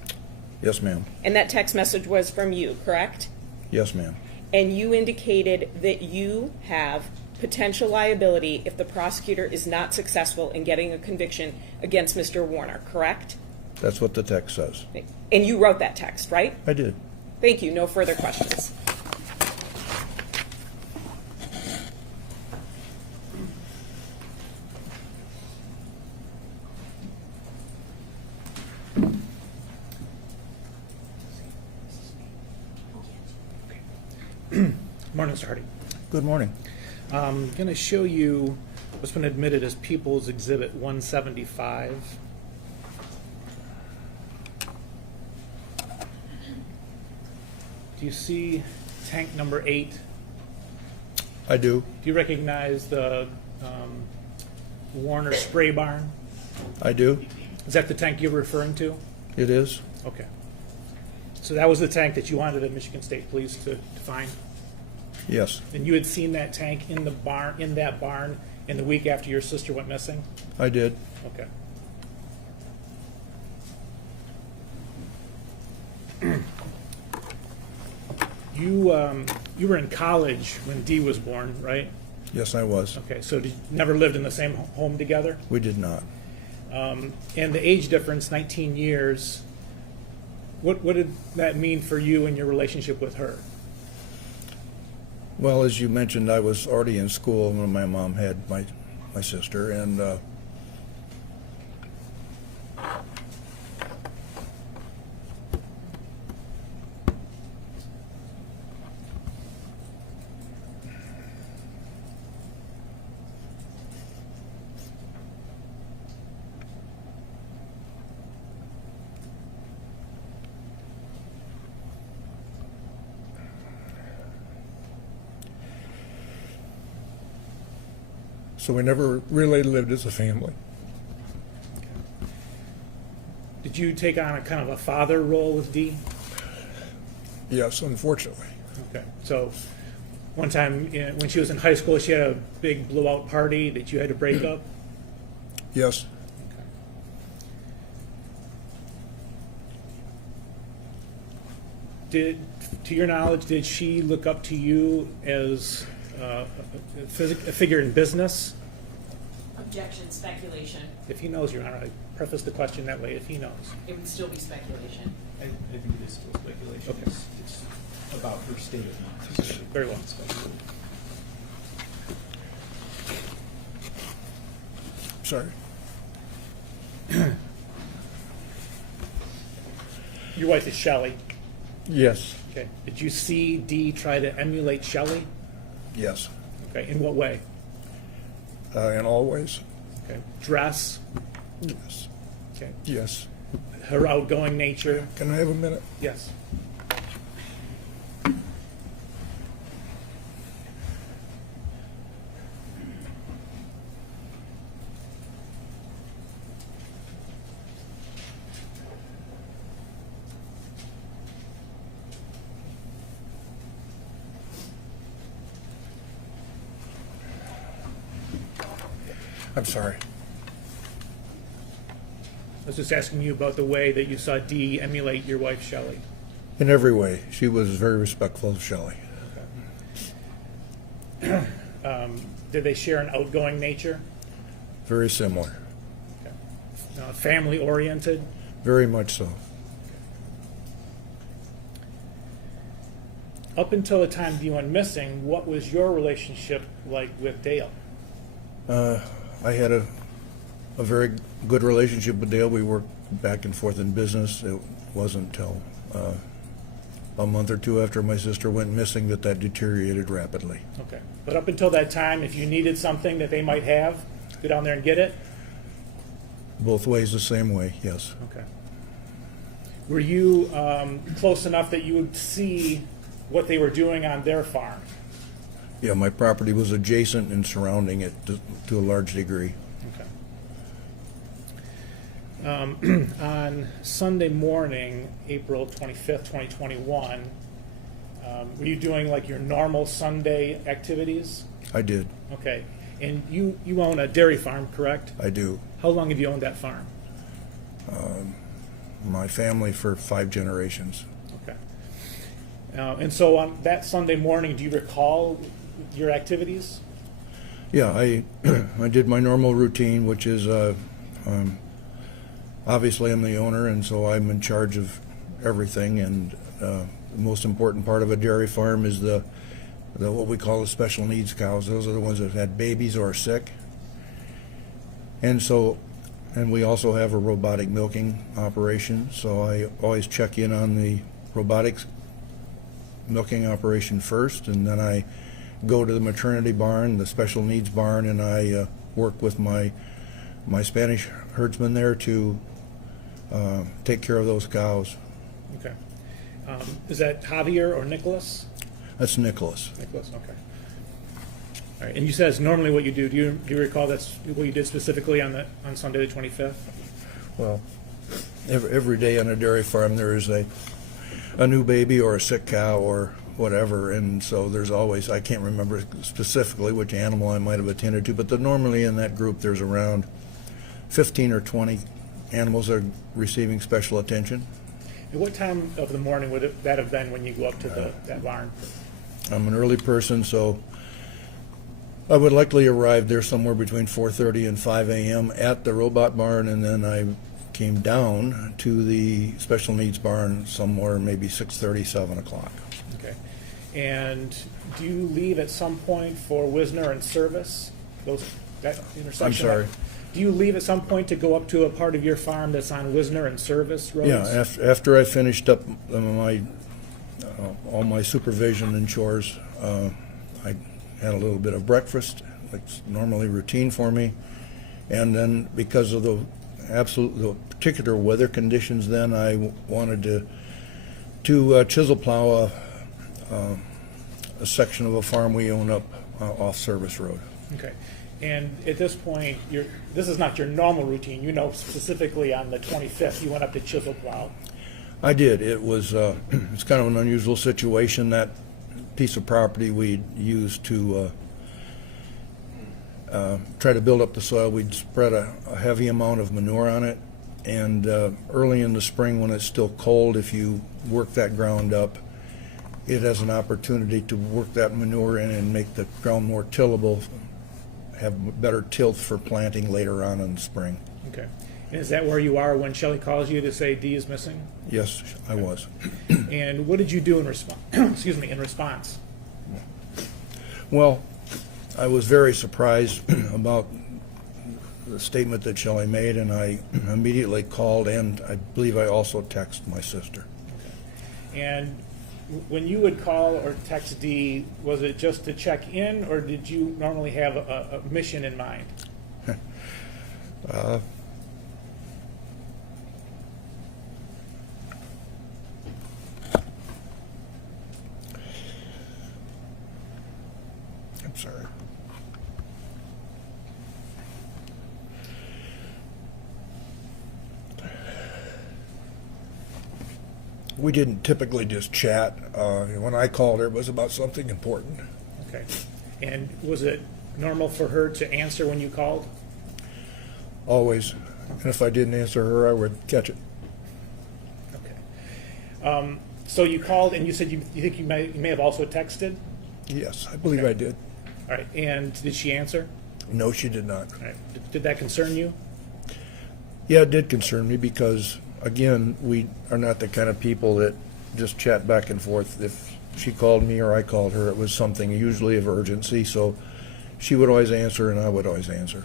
Yes, ma'am. And that text message was from you, correct? Yes, ma'am. And you indicated that you have potential liability if the prosecutor is not successful in getting a conviction against Mr. Warner, correct? That's what the text says. And you wrote that text, right? I did. Thank you. No further questions. Morning, Mr. Hardy. Good morning. I'm going to show you what's been admitted as People's Exhibit 175. Do you see tank number 8? I do. Do you recognize the Warner spray barn? I do. Is that the tank you're referring to? It is. Okay. So that was the tank that you wanted the Michigan State Police to find? Yes. And you had seen that tank in the barn, in that barn, in the week after your sister went missing? I did. Okay. You were in college when Dee was born, right? Yes, I was. Okay, so you never lived in the same home together? We did not. And the age difference, 19 years, what did that mean for you and your relationship with her? Well, as you mentioned, I was already in school when my mom had my sister, and So we never really lived as a family. Did you take on a kind of a father role with Dee? Yes, unfortunately. Okay. So one time when she was in high school, she had a big blowout party that you had to break up? Yes. To your knowledge, did she look up to you as a figure in business? Objection, speculation. If he knows, Your Honor, I preface the question that way, if he knows. It would still be speculation. I think it is still speculation. Okay. It's about her state of mind. Very well. Sorry. Your wife is Shelley. Yes. Okay. Did you see Dee try to emulate Shelley? Yes. Okay. In what way? In all ways. Okay. Dress. Yes. Okay. Yes. Her outgoing nature. Can I have a minute? Yes. I'm sorry. I was just asking you about the way that you saw Dee emulate your wife, Shelley. In every way, she was very respectful of Shelley. Did they share an outgoing nature? Very similar. Family oriented? Very much so. Up until the time Dee went missing, what was your relationship like with Dale? I had a very good relationship with Dale. We worked back and forth in business. It wasn't until a month or two after my sister went missing that deteriorated rapidly. Okay. But up until that time, if you needed something that they might have, go down there and get it? Both ways the same way, yes. Okay. Were you close enough that you would see what they were doing on their farm? Yeah, my property was adjacent and surrounding it to a large degree. Okay. On Sunday morning, April 25th, 2021, were you doing like your normal Sunday activities? I did. Okay. And you own a dairy farm, correct? I do. How long have you owned that farm? My family for 5 generations. Okay. And so on that Sunday morning, do you recall your activities? Yeah, I I did my normal routine, which is obviously I'm the owner, and so I'm in charge of everything. And the most important part of a dairy farm is the what we call the special needs cows. Those are the ones that have had babies or are sick. And we also have a robotic milking operation, so I always check in on the robotics milking operation first, and then I go to the maternity barn, the special needs barn, and I work with my Spanish herdsman there to take care of those cows. Okay. Is that Javier or Nicholas? That's Nicholas. Nicholas, okay. All right, and you said it's normally what you do. Do you recall that's what you did specifically on Sunday the 25th? Well, every day on a dairy farm there is a new baby or a sick cow or whatever, and so there's always, I can't remember specifically which animal I might have attended to, but normally in that group there's around 15 or 20 animals that are receiving special attention. At what time of the morning would that have been when you go up to that barn? I'm an early person, so I would likely arrive there somewhere between 4:30 and 5 a.m. at the robot barn, and then I came down to the special needs barn somewhere maybe 6:30, 7 o'clock. Okay. And do you leave at some point for Wisner and Service? That intersection? I'm sorry. Do you leave at some point to go up to a part of your farm that's on Wisner and Service roads? Yeah, after I finished up all my supervision and chores, I had a little bit of breakfast, like normally routine for me, and then because of the particular weather conditions, then I wanted to chisel plow a section of a farm we own up off Service Road. Okay. And at this point, this is not your normal routine. You know, specifically on the 25th, you went up to Chisel Plow. I did. It was it's kind of an unusual situation. That piece of property we'd used to try to build up the soil. We'd spread a heavy amount of manure on it, and early in the spring when it's still cold, if you work that ground up, it has an opportunity to work that manure in and make the ground more tillable, have better tilth for planting later on in the spring. Okay. And is that where you are when Shelley calls you to say Dee is missing? Yes, I was. And what did you do in response? Excuse me, in response? Well, I was very surprised about the statement that Shelley made, and I immediately called, and I believe I also texted my sister. And when you would call or text Dee, was it just to check in, or did you normally have a mission in mind? I'm sorry. We didn't typically just chat. When I called her, it was about something important. Okay. And was it normal for her to answer when you called? Always. And if I didn't answer her, I would catch it. Okay. So you called and you said you think you may have also texted? Yes, I believe I did. All right. And did she answer? No, she did not. All right. Did that concern you? Yeah, it did concern me because, again, we are not the kind of people that just chat back and forth. If she called me or I called her, it was something usually of urgency, so she would always answer and I would always answer.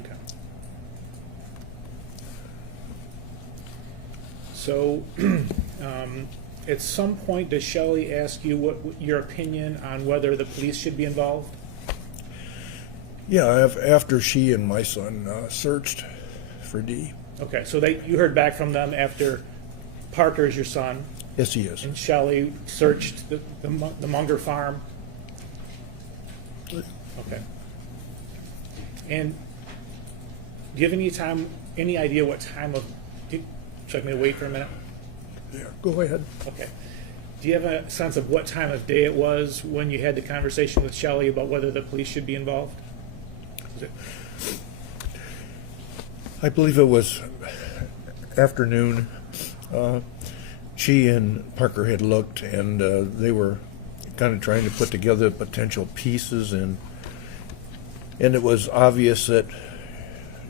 Okay. So, at some point, does Shelley ask you what your opinion on whether the police should be involved? Yeah, after she and my son searched for Dee. Okay, so you heard back from them after Parker's your son, Yes, he is. and Shelley searched the Munger farm. Okay. And do you have any idea what time of? Should I wait for a minute? Yeah, go ahead. Okay. Do you have a sense of what time of day it was when you had the conversation with Shelley about whether the police should be involved? Was it? I believe it was afternoon. She and Parker had looked, and they were kind of trying to put together potential pieces, and it was obvious that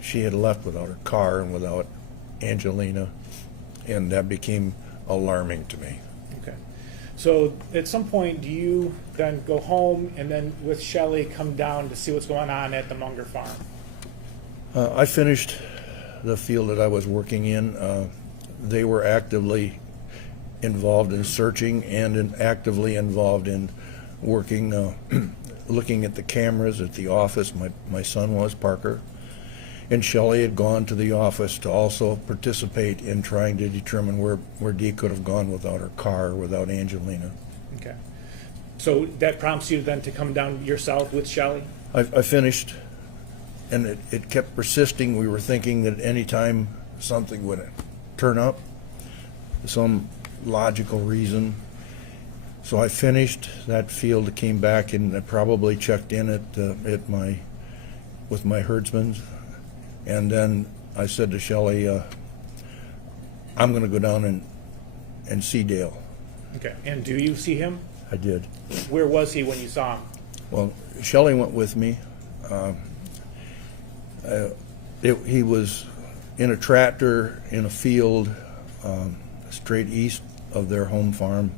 she had left without her car and without Angelina, and that became alarming to me. Okay. So at some point, do you then go home and then with Shelley come down to see what's going on at the Munger farm? I finished the field that I was working in. They were actively involved in searching and actively involved in working, looking at the cameras at the office. My son was, Parker. And Shelley had gone to the office to also participate in trying to determine where Dee could have gone without her car, without Angelina. Okay. So that prompts you then to come down yourself with Shelley? I finished, and it kept persisting. We were thinking that any time something would turn up, some logical reason. So I finished that field, came back, and I probably checked in with my herdsmen. And then I said to Shelley, I'm going to go down and see Dale. Okay. And do you see him? I did. Where was he when you saw him? Well, Shelley went with me. He was in a tractor in a field straight east of their home farm,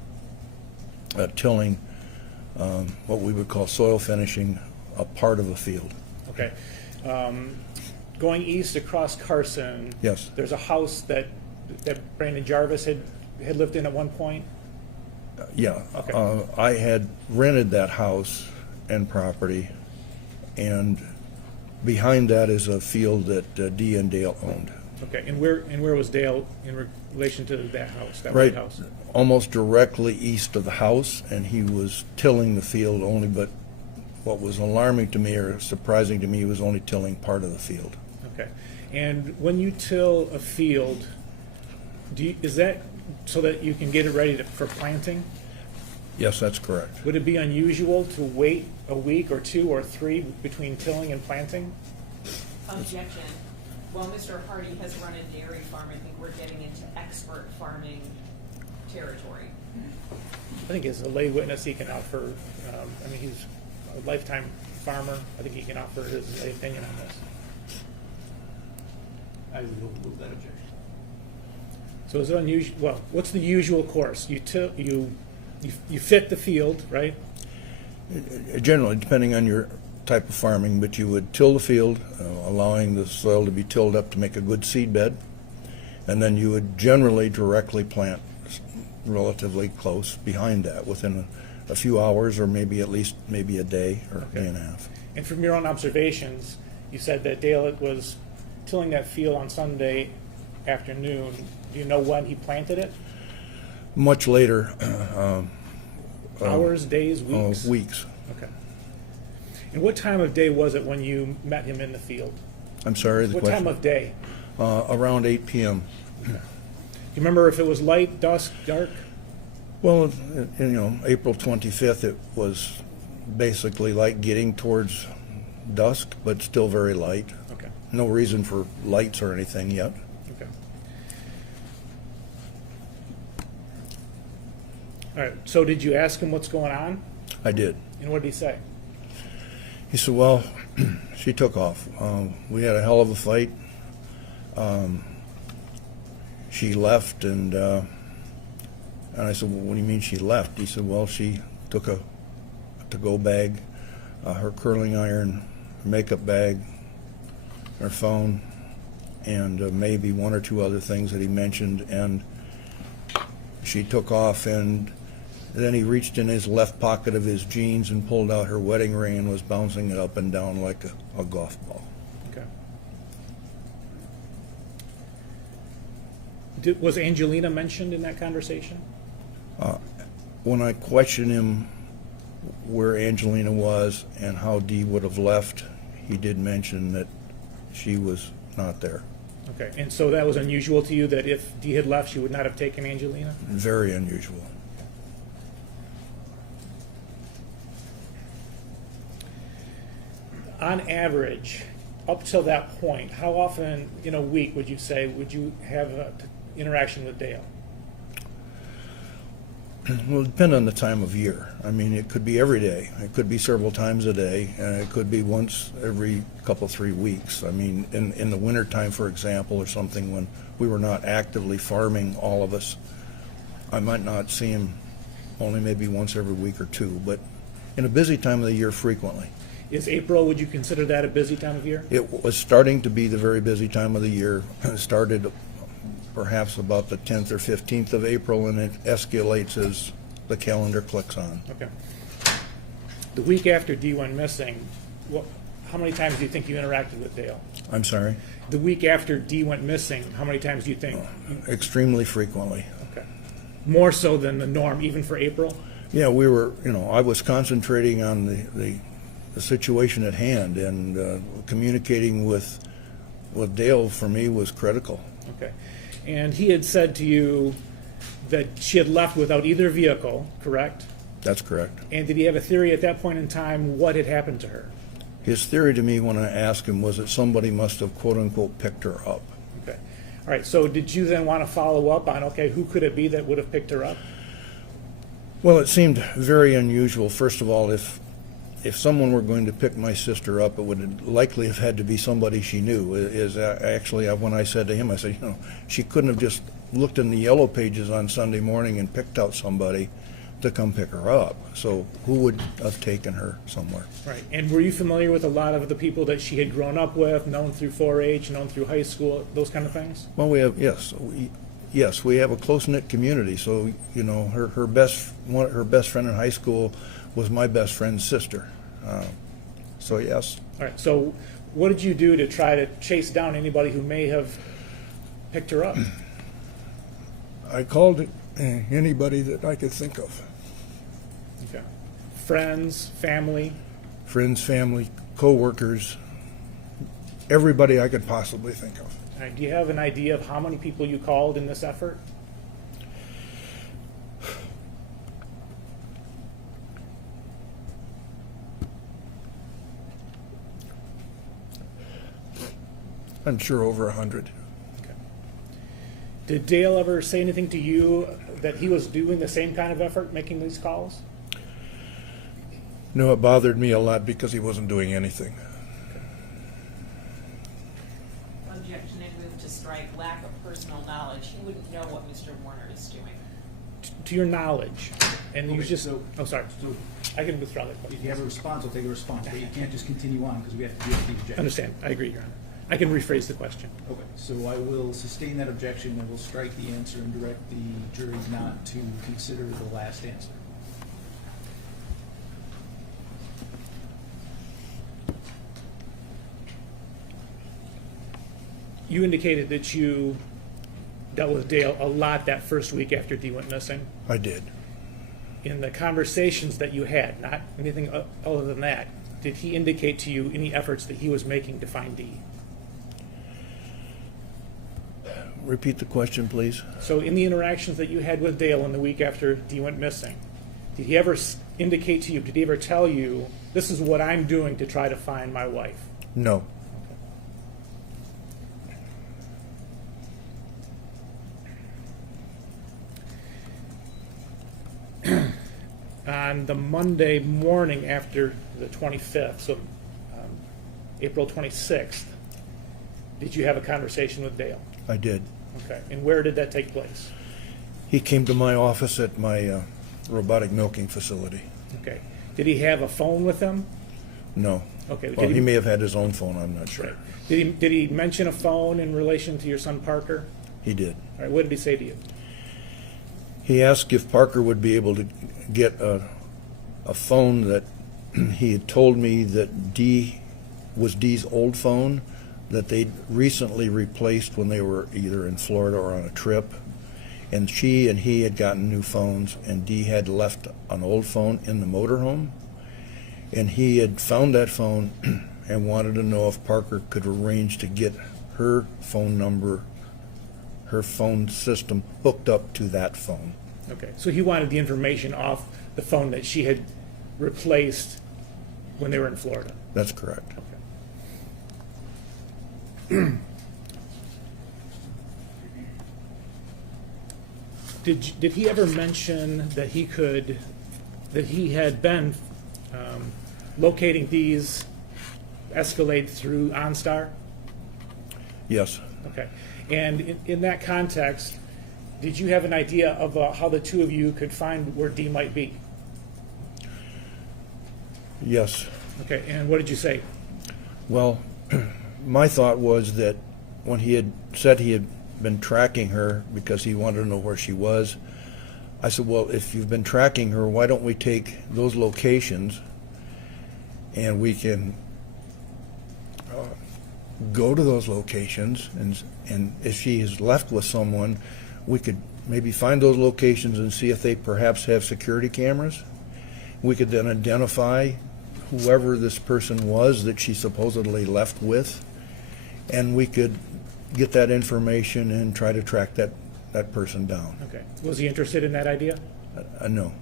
tilling what we would call soil finishing a part of a field. Okay. Going east across Carson, Yes. there's a house that Brandon Jarvis had lived in at one point? Yeah. Okay. I had rented that house and property, and behind that is a field that Dee and Dale owned. Okay. And where was Dale in relation to that house, that Right, white house? almost directly east of the house, and he was tilling the field only but what was alarming to me or surprising to me was only tilling part of the field. Okay. And when you till a field, is that so that you can get it ready for planting? Yes, that's correct. Would it be unusual to wait a week or 2 or 3 between tilling and planting? Objection. While Mr. Hardy has run a dairy farm, I think we're getting into expert farming territory. I think as a lay witness, he can offer, I mean, he's a lifetime farmer. I think he can offer his lay opinion on this. I will move that objection. So is it unusual? Well, what's the usual course? You fit the field, right? Generally, depending on your type of farming, but you would till the field, allowing the soil to be tilled up to make a good seed bed, and then you would generally directly plant relatively close behind that, within a few hours, or maybe at least a day or a day and a half. And from your own observations, you said that Dale was tilling that field on Sunday afternoon. Do you know when he planted it? Much later. Hours, days, weeks? Weeks. Okay. And what time of day was it when you met him in the field? I'm sorry, the What question? time of day? Around 8 p.m. Do you remember if it was light, dusk, dark? Well, April 25th, it was basically like getting towards dusk, but still very light. Okay. No reason for lights or anything yet. Okay. All right. So did you ask him what's going on? I did. And what did he say? He said, well, she took off. We had a hell of a fight. She left, and I said, well, what do you mean she left? He said, well, she took a to-go bag, her curling iron, her makeup bag, her phone, and maybe 1 or 2 other things that he mentioned, and she took off, and then he reached in his left pocket of his jeans and pulled out her wedding ring and was bouncing it up and down like a golf ball. Okay. Was Angelina mentioned in that conversation? When I questioned him where Angelina was and how Dee would have left, he did mention that she was not there. Okay. And so that was unusual to you, that if Dee had left, she would not have taken Angelina? Very unusual. On average, up till that point, how often in a week would you say would you have an interaction with Dale? Well, it depends on the time of year. I mean, it could be every day. It could be several times a day, and it could be once every couple, 3 weeks. I mean, in the wintertime, for example, or something, when we were not actively farming, all of us, I might not see him only maybe once every week or 2, but in a busy time of the year, frequently. Is April, would you consider that a busy time of year? It was starting to be the very busy time of the year. It started perhaps about the 10th or 15th of April, and it escalates as the calendar clicks on. Okay. The week after Dee went missing, how many times do you think you interacted with Dale? I'm sorry? The week after Dee went missing, how many times do you think? Extremely frequently. Okay. More so than the norm, even for April? Yeah, we were, I was concentrating on the situation at hand, and communicating with Dale for me was critical. Okay. And he had said to you that she had left without either vehicle, correct? That's correct. And did he have a theory at that point in time what had happened to her? His theory to me when I asked him was that somebody must have quote-unquote picked her up. Okay. All right, so did you then want to follow up on, okay, who could it be that would have picked her up? Well, it seemed very unusual. First of all, if someone were going to pick my sister up, it would likely have had to be somebody she knew. Actually, when I said to him, I said, she couldn't have just looked in the yellow pages on Sunday morning and picked out somebody to come pick her up. So who would have taken her somewhere? Right. And were you familiar with a lot of the people that she had grown up with, known through 4-H, known through high school, those kind of things? Well, we have a close-knit community. So, her best friend in high school was my best friend's sister. So, yes. All right. So what did you do to try to chase down anybody who may have picked her up? I called anybody that I could think of. Okay. Friends, family? friends, family, co-workers, everybody I could possibly think of. All right, do you have an idea of how many people you called in this effort? I'm sure over 100. Did Dale ever say anything to you that he was doing the same kind of effort, making these calls? No, it bothered me a lot because he wasn't doing anything. Objection, I move to strike lack of personal knowledge. He wouldn't know what Mr. Warner is doing. To your knowledge, and he was Okay, just. so- Oh, sorry. So I can withdraw that question. if you have a response, I'll take a response, but you can't just continue on because we have to deal with the objection. Understand. I agree, Your Honor. I can rephrase the question. Okay, so I will sustain that objection and will strike the answer and direct the jury not to consider the last answer. You indicated that you dealt with Dale a lot that first week after Dee went missing. I did. In the conversations that you had, not anything other than that, did he indicate to you any efforts that he was making to find Dee? Repeat the question, please. So in the interactions that you had with Dale in the week after Dee went missing, did he ever indicate to you, did he ever tell you, this is what I'm doing to try to find my wife? No. On the Monday morning after the 25th, so April 26th, did you have a conversation with Dale? I did. Okay, and where did that take place? He came to my office at my robotic milking facility. Okay, did he have a phone with him? No. Okay, Well, did he may have had his own phone, I'm not sure. Right. Did he mention a phone in relation to your son Parker? He did. All right, what did he say to you? He asked if Parker would be able to get a phone that he had told me that Dee was Dee's old phone that they'd recently replaced when they were either in Florida or on a trip. And she and he had gotten new phones, and Dee had left an old phone in the motorhome. And he had found that phone and wanted to know if Parker could arrange to get her phone number, her phone system hooked up to that phone. Okay, so he wanted the information off the phone that she had replaced when they were in Florida. That's correct. Did he ever mention that he had been locating these Escalade through OnStar? Yes. Okay, and in that context, did you have an idea of how the two of you could find where Dee might be? Yes. Okay, and what did you say? Well, my thought was that when he had said he had been tracking her because he wanted to know where she was, I said, well, if you've been tracking her, why don't we take those locations and we can go to those locations, and if she is left with someone, we could maybe find those locations and see if they perhaps have security cameras. We could then identify whoever this person was that she supposedly left with, and we could get that information and try to track that person down. Okay, was he interested in that idea? No.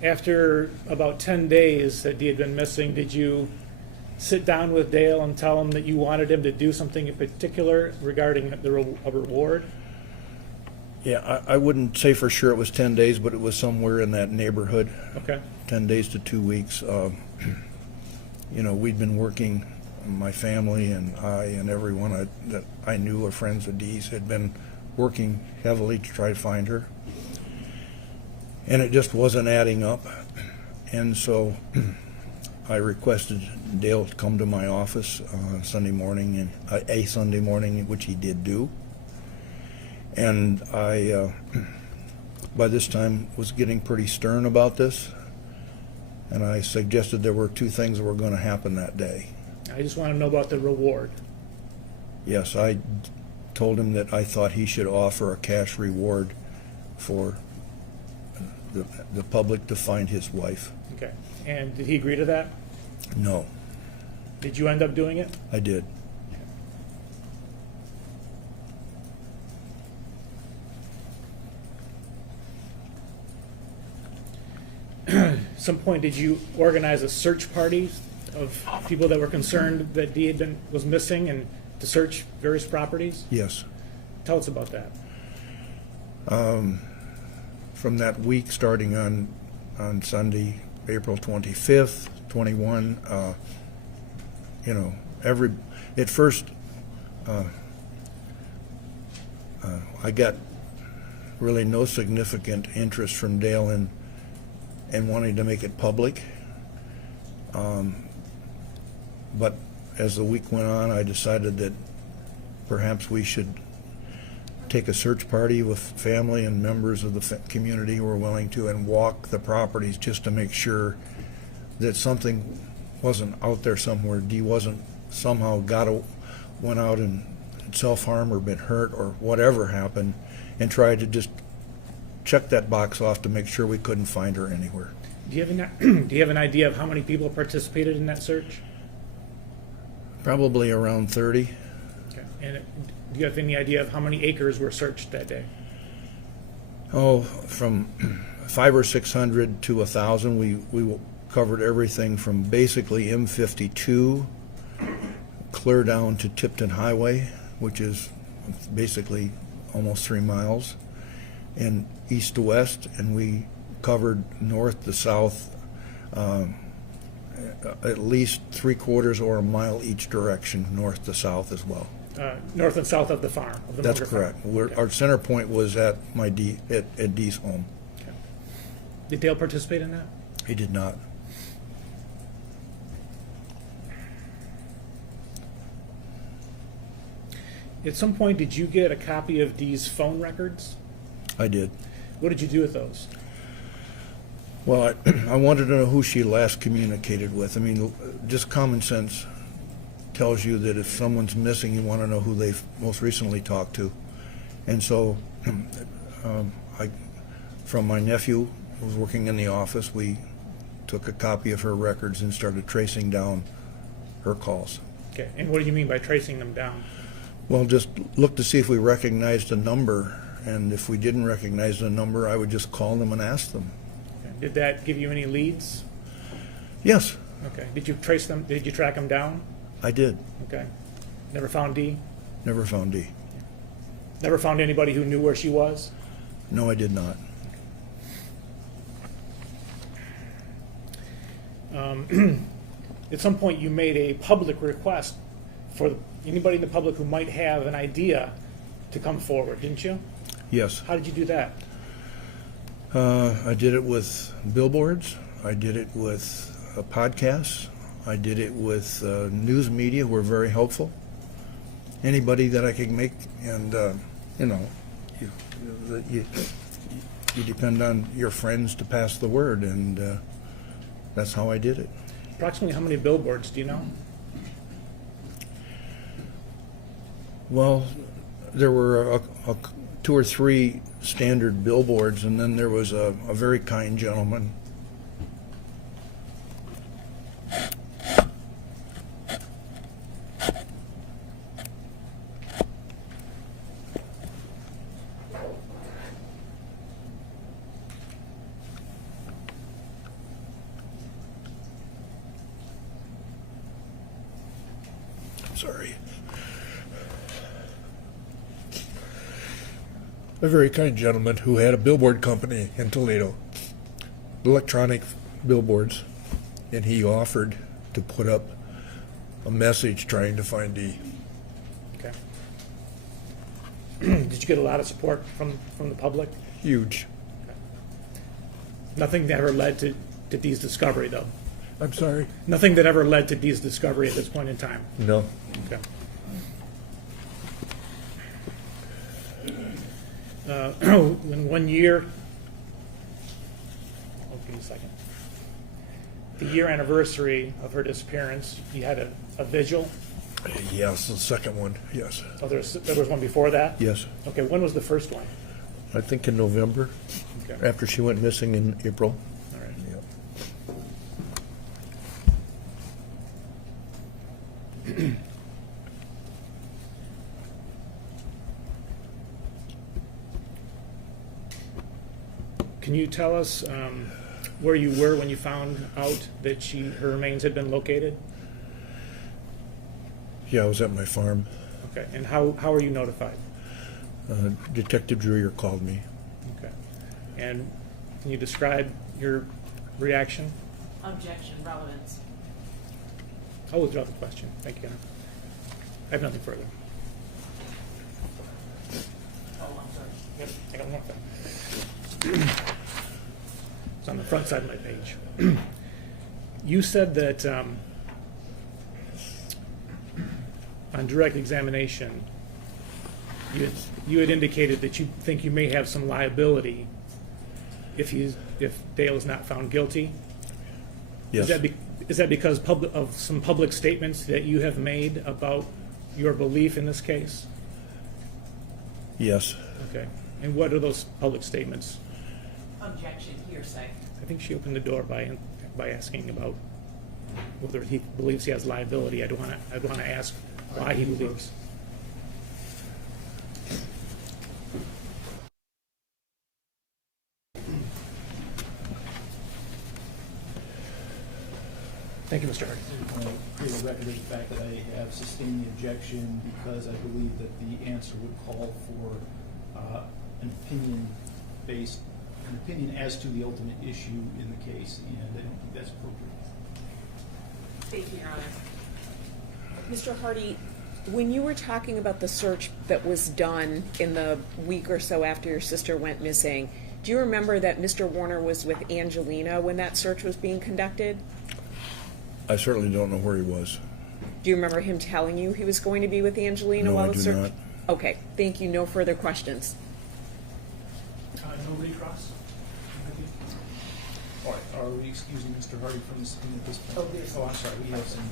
After about 10 days that Dee had been missing, did you sit down with Dale and tell him that you wanted him to do something in particular regarding a reward? Yeah, I wouldn't say for sure it was 10 days, but it was somewhere in that neighborhood. Okay. 10 days to 2 weeks. You know, we'd been working, my family and I and everyone that I knew or friends of Dee's had been working heavily to try to find her. And it just wasn't adding up. And so I requested Dale to come to my office Sunday morning, and a Sunday morning, which he did do. And I, by this time, was getting pretty stern about this. And I suggested there were two things that were going to happen that day. I just want to know about the reward. Yes, I told him that I thought he should offer a cash reward for the public to find his wife. Okay. And did he agree to that? No, Did you end up doing it? I did. At some point, did you organize a search party of people that were concerned that Dee was missing and to search various properties? Yes. Tell us about that. From that week, starting on Sunday, April 25th, 21, at first, I got really no significant interest from Dale in wanting to make it public. But as the week went on, I decided that perhaps we should take a search party with family and members of the community who were willing to, and walk the properties just to make sure that something wasn't out there somewhere. Dee wasn't somehow went out and self-harm or been hurt or whatever happened, and tried to just check that box off to make sure we couldn't find her anywhere. Do you have an idea of how many people participated in that search? Probably around 30. Okay. And do you have any idea of how many acres were searched that day? Oh, from 500 or 600 to 1,000. We covered everything from basically M52 clear down to Tipton Highway, which is basically almost 3 miles, and east to west, and we covered north to south, at least 3/4 or a mile each direction, north to south as well. North and south of the farm. Of the That's Munger farm. correct. Okay. Our center point was at at Dee's home. Okay. Did Dale participate in that? He did not. At some point, did you get a copy of Dee's phone records? I did. What did you do with those? Well, I wanted to know who she last communicated with. I mean, just common sense tells you that if someone's missing, you want to know who they've most recently talked to. And so, from my nephew, who was working in the office, we took a copy of her records and started tracing down her calls. Okay. And what do you mean by tracing them down? Well, just look to see if we recognized a number, and if we didn't recognize the number, I would just call them and ask them. Okay. Did that give you any leads? Yes, Okay. Did you trace them? Did you track them down? I did. Okay. Never found Dee? Never found Dee. Never found anybody who knew where she was? No, I did not. At some point, you made a public request for anybody in the public who might have an idea to come forward, didn't you? Yes. How did you do that? I did it with billboards. I did it with podcasts. I did it with news media who were very helpful. Anybody that I could make, and you depend on your friends to pass the word, and that's how I did it. Approximately how many billboards do you know? Well, there were 2 or 3 standard billboards, and then there was a very kind gentleman. Sorry. A very kind gentleman who had a billboard company in Toledo, electronic billboards, and he offered to put up a message trying to find Dee. Okay. Did you get a lot of support from the public? Huge. Nothing that ever led to Dee's discovery, though? I'm sorry? Nothing that ever led to Dee's discovery at this point in time? No. Okay. In 1 year, give me a second. The year anniversary of her disappearance, you had a vigil? Yes, the second one, yes. Oh, there was one before that? Yes. Okay, when was the first one? I think in November. Okay. after she went missing in April. All right. Yep. Can you tell us where you were when you found out that her remains had been located? Yeah, I was at my farm. Okay, and how were you notified? Detective Dreyer called me. Okay, and can you describe your reaction? Objection, relevance. I'll withdraw the question. Thank you, Gunnar. I have nothing further. Oh, I'm sorry. Yep, I got one thing. It's on the front side of my page. You said that on direct examination, you had indicated that you think you may have some liability if Dale is not found guilty. Yes. Is that because of some public statements that you have made about your belief in this case? Yes. Okay. And what are those public statements? Objection, hearsay. I think she opened the door by asking about whether he believes he has liability. I'd want to ask why he believes. Thank you, Mr. Hart. Create a record of the fact that I have sustained the objection because I believe that the answer would call for an opinion as to the ultimate issue in the case, and I don't think that's appropriate. Thank you, Your Honor. Mr. Hardy, when you were talking about the search that was done in the week or so after your sister went missing, do you remember that Mr. Warner was with Angelina when that search was being conducted? I certainly don't know where he was. Do you remember him telling you he was going to be with Angelina No, while I the do search? not. Okay, thank you. No further questions. No recross? All right, are we excusing Mr. Hardy from this at this point? Oh, yes. Oh, I'm sorry, we have some,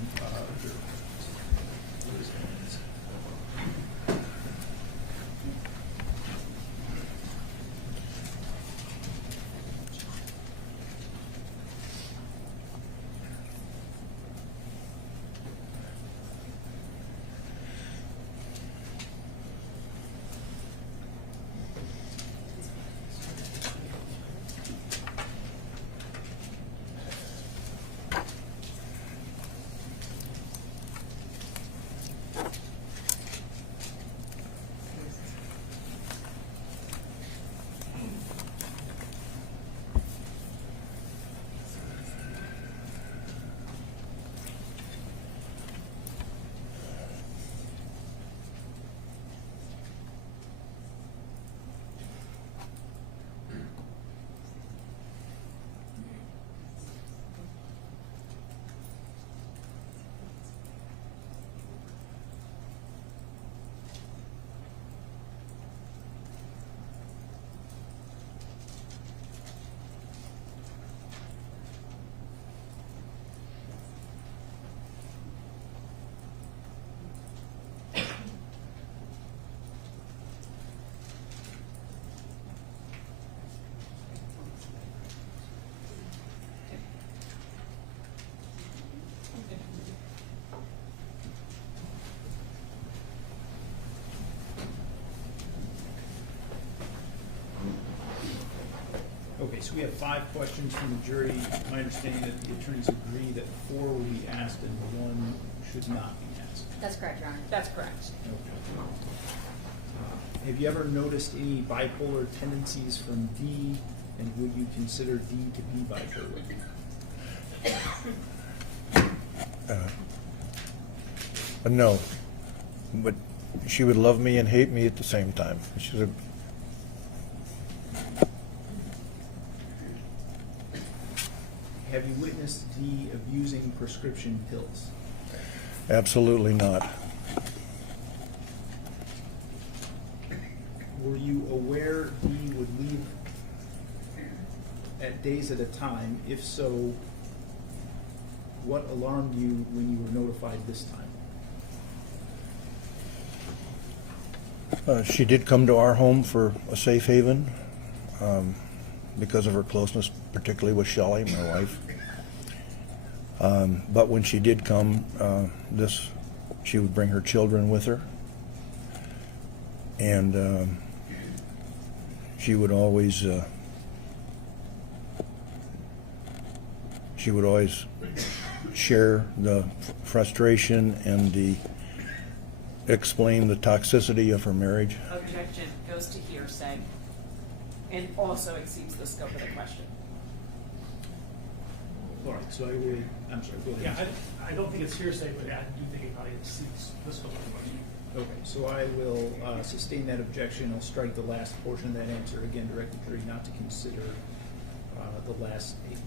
okay, so we have 5 questions from the jury. My understanding that the attorneys agree that 4 will be asked and 1 should not be asked. That's correct, Your Honor. That's correct. Have you ever noticed any bipolar tendencies from Dee, and would you consider Dee to be bipolar? No, but she would love me and hate me at the same time. She's a Have you witnessed Dee abusing prescription pills? absolutely not. Were you aware Dee would leave at days at a time? If so, what alarmed you when you were notified this time? She did come to our home for a safe haven. because of her closeness, particularly with Shelley, my wife. But when she did come, she would bring her children with her, and she would always share the frustration and explain the toxicity of her marriage. Objection goes to hearsay and also exceeds the scope of the question. All right, so I will, I'm sorry, go ahead. Yeah, I don't think it's hearsay, but I do think it probably exceeds the scope of the question. Okay, so I will sustain that objection. I'll strike the last portion of that answer. Again, direct the jury not to consider the last statement.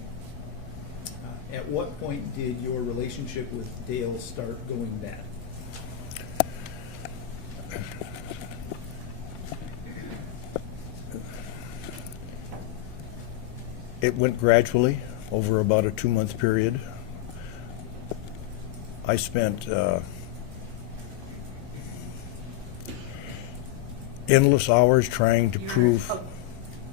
At what point did your relationship with Dale start going bad? It went gradually over about a 2-month period. I spent endless hours trying to Your Honor, prove.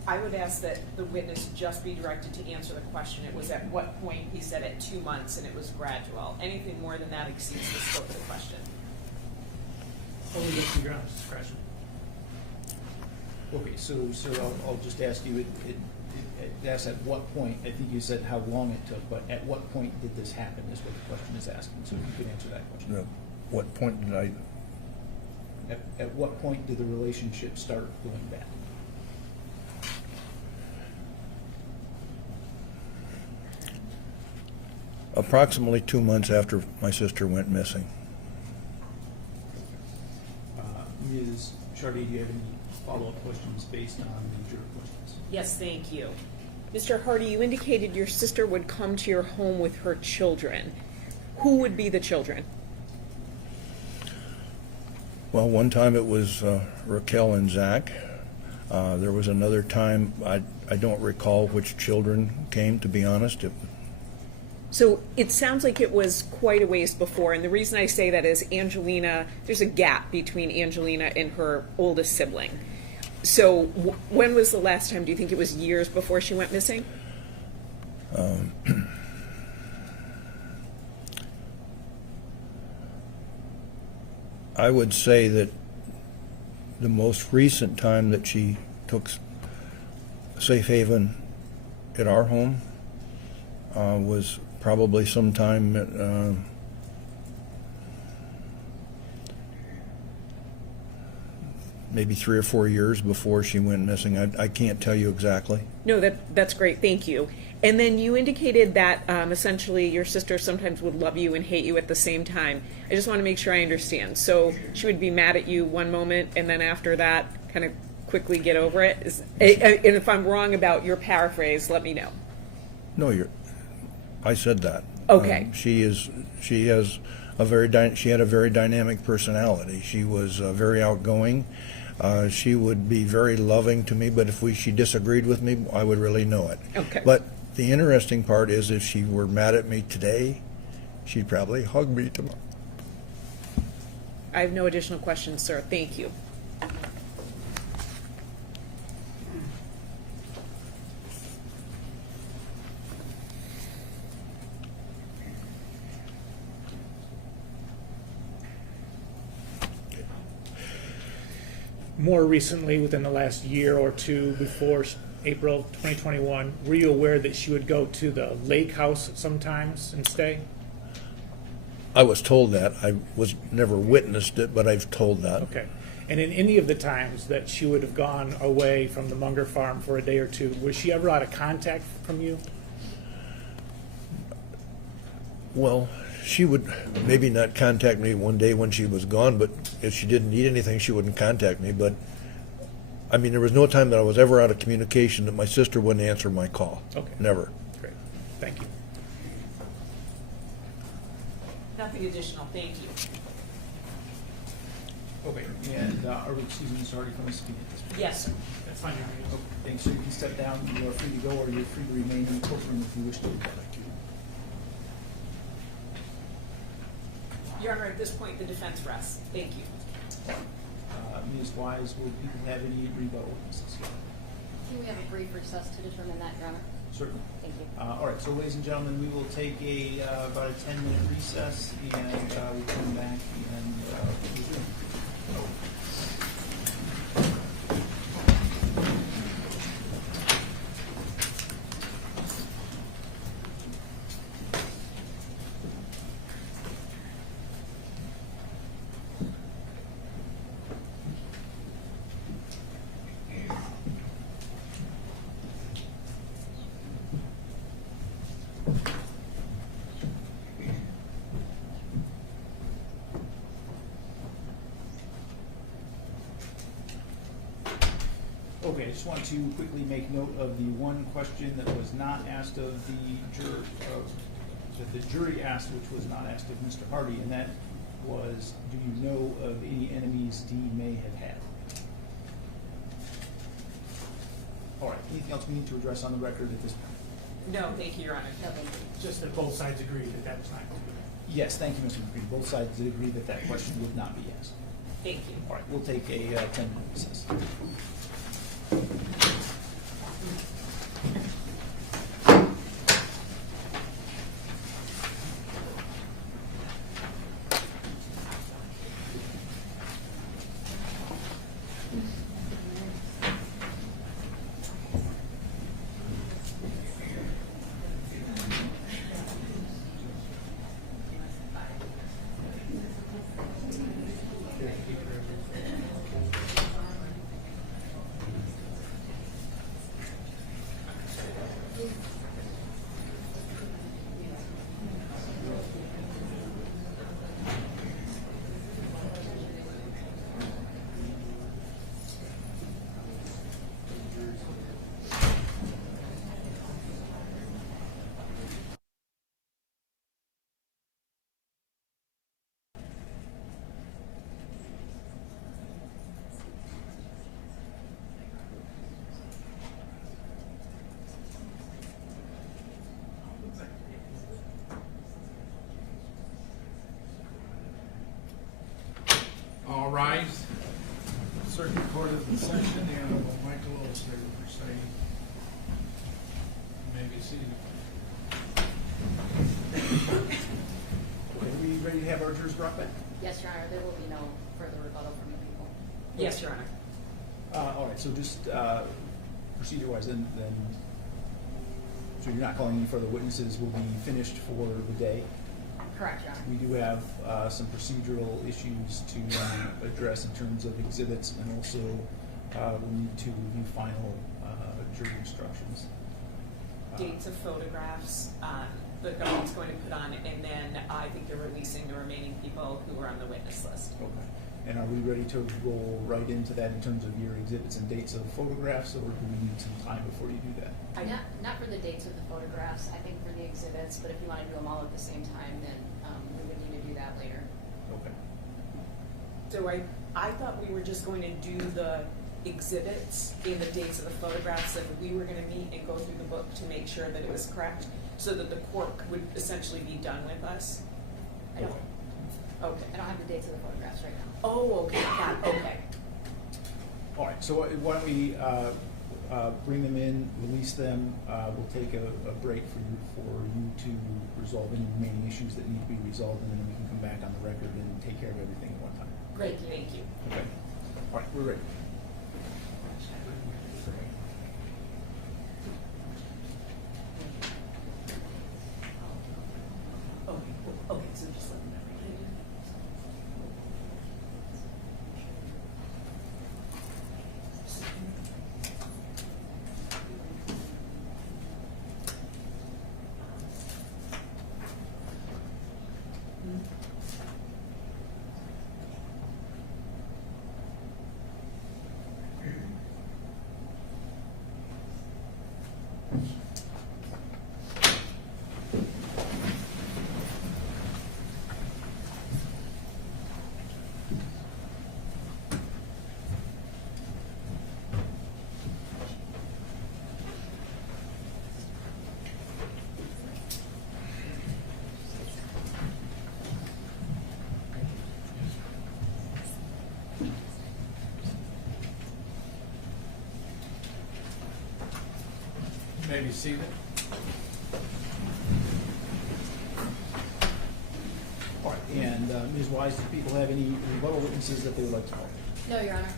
I would ask that the witness just be directed to answer the question. It was at what point, he said at 2 months, and it was gradual. Anything more than that exceeds the scope of the question. Only gets to your Honor's discretion. Okay, so sir, I'll just ask you, that's at what point, I think you said how long it took, but at what point did this happen is what the question is asking, so if you could answer that question. What point did I? At what point did the relationship start going bad? Approximately 2 months after my sister went missing. Ms. Chardy, do you have any follow-up questions based on the juror questions? Yes, thank you. Mr. Hardy, you indicated your sister would come to your home with her children. Who would be the children? Well, one time it was Raquel and Zach. There was another time, I don't recall which children came, to be honest. So it sounds like it was quite a ways before, and the reason I say that is Angelina, there's a gap between Angelina and her oldest sibling. So when was the last time? Do you think it was years before she went missing? I would say that the most recent time that she took safe haven at our home was probably sometime maybe 3 or 4 years before she went missing. I can't tell you exactly. No, that's great. Thank you. And then you indicated that essentially your sister sometimes would love you and hate you at the same time. I just want to make sure I understand. So she would be mad at you one moment, and then after that, kind of quickly get over it. And if I'm wrong about your paraphrase, let me know. No, I said that. Okay. She had a very dynamic personality. She was very outgoing. She would be very loving to me, but if she disagreed with me, I would really know it. Okay. But the interesting part is, if she were mad at me today, she'd probably hug me tomorrow. I have no additional questions, sir. Thank you. More recently, within the last year or two before April 2021, were you aware that she would go to the lake house sometimes and stay? I was told that. I was never witnessed it, but I've told that. Okay. And in any of the times that she would have gone away from the Munger farm for a day or two, was she ever out of contact from you? Well, she would maybe not contact me one day when she was gone, but if she didn't need anything, she wouldn't contact me. But, I mean, there was no time that I was ever out of communication that my sister wouldn't answer my call. Okay. Never. Great. Thank you. Nothing additional. Thank you. Okay, and are we, excuse me, sorry if I'm speaking at this point? Yes, sir. That's fine. Okay, thanks. So you can step down. You are free to go, or you're free to remain in the courtroom if you wish to. Your Honor, at this point, the defense rests. Thank you. Ms. Wise, will people have any rebuttal witnesses? Can we have a brief recess to determine that, Your Honor? Certainly. Thank you. All right, so ladies and gentlemen, we will take about a 10-minute recess, and we come back and resume. Okay, I just want to quickly make note of the one question that was not asked of the juror, that the jury asked, which was not asked of Mr. Hardy, and that was, do you know of any enemies Dee may have had? All right, anything else we need to address on the record at this point? No, thank you, Your Honor. No, thank you. Just that both sides agreed that that was not going to be. Yes, thank you, Mr. McCready. Both sides did agree that that question would not be asked. Thank you. All right, we'll take a 10-minute recess. All rise. Circuit Court is in session. The Honorable Michael Oster presiding. You may be seated. Are we ready to have our jurors brought back? Yes, Your Honor, there will be no further rebuttal from the people. Yes, Your Honor. All right, so just procedure-wise, then, so you're not calling any further witnesses. We'll be finished for the day. Correct, Your Honor. We do have some procedural issues to address in terms of exhibits, and also we'll need to review final jury instructions. Dates of photographs, the government's going to put on, and then I think they're releasing the remaining people who are on the witness list. Okay. And are we ready to roll right into that in terms of your exhibits and dates of photographs, or do we need some time before you do that? Not for the dates of the photographs, I think for the exhibits, but if you want to do them all at the same time, then we would need to do that later. Okay. So I thought we were just going to do the exhibits in the dates of the photographs, and we were going to meet and go through the book to make sure that it was correct, so that the court would essentially be done with us. I don't, Okay. I don't have the dates of the photographs right now. Oh, okay, got it, okay. All right, so why don't we bring them in, release them. We'll take a break for you to resolve any remaining issues that need to be resolved, and then we can come back on the record and take care of everything at one time. Great, thank you. Okay. All right, we're ready. Okay, so just let me know. You may be seated. All right, and Ms. Wise, do people have any rebuttal witnesses that they would like to call? No, Your Honor.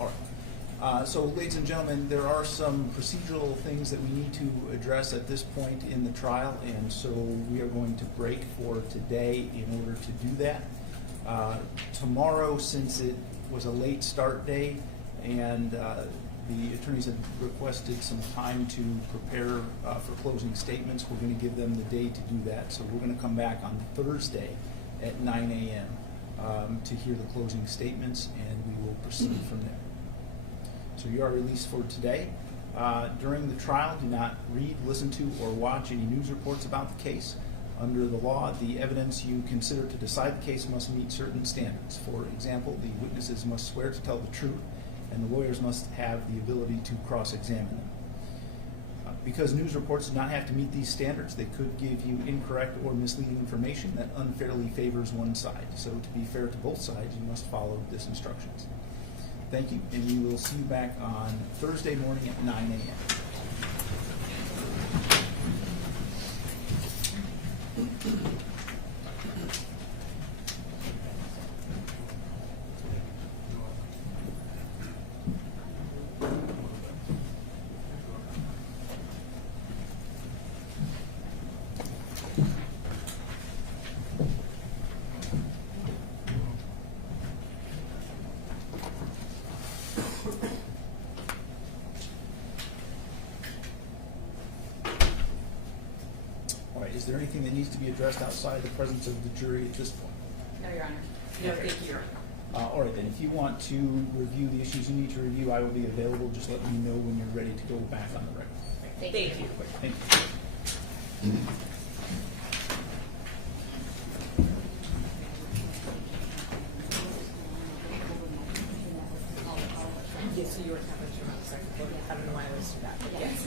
All right. So, ladies and gentlemen, there are some procedural things that we need to address at this point in the trial, and so we are going to break for today in order to do that. Tomorrow, since it was a late start day, and the attorneys had requested some time to prepare for closing statements, we're going to give them the day to do that. So we're going to come back on Thursday at 9 a.m. To hear the closing statements, and we will proceed from there. So you are released for today. During the trial, do not read, listen to, or watch any news reports about the case. Under the law, the evidence you consider to decide the case must meet certain standards. For example, the witnesses must swear to tell the truth, and the lawyers must have the ability to cross-examine them. Because news reports do not have to meet these standards, they could give you incorrect or misleading information that unfairly favors one side. So to be fair to both sides, you must follow this instructions. Thank you, and we will see you back on Thursday morning at 9 a.m. Is there anything that needs to be addressed outside the presence of the jury at this point? No, Your Honor. No, thank you, Your Honor. All right, then, if you want to review the issues you need to review, I will be available. Just let me know when you're ready to go back on the record. Thank you. Thank you. Yes, so you were having to run the second floor. I don't know why I listed that, but yes.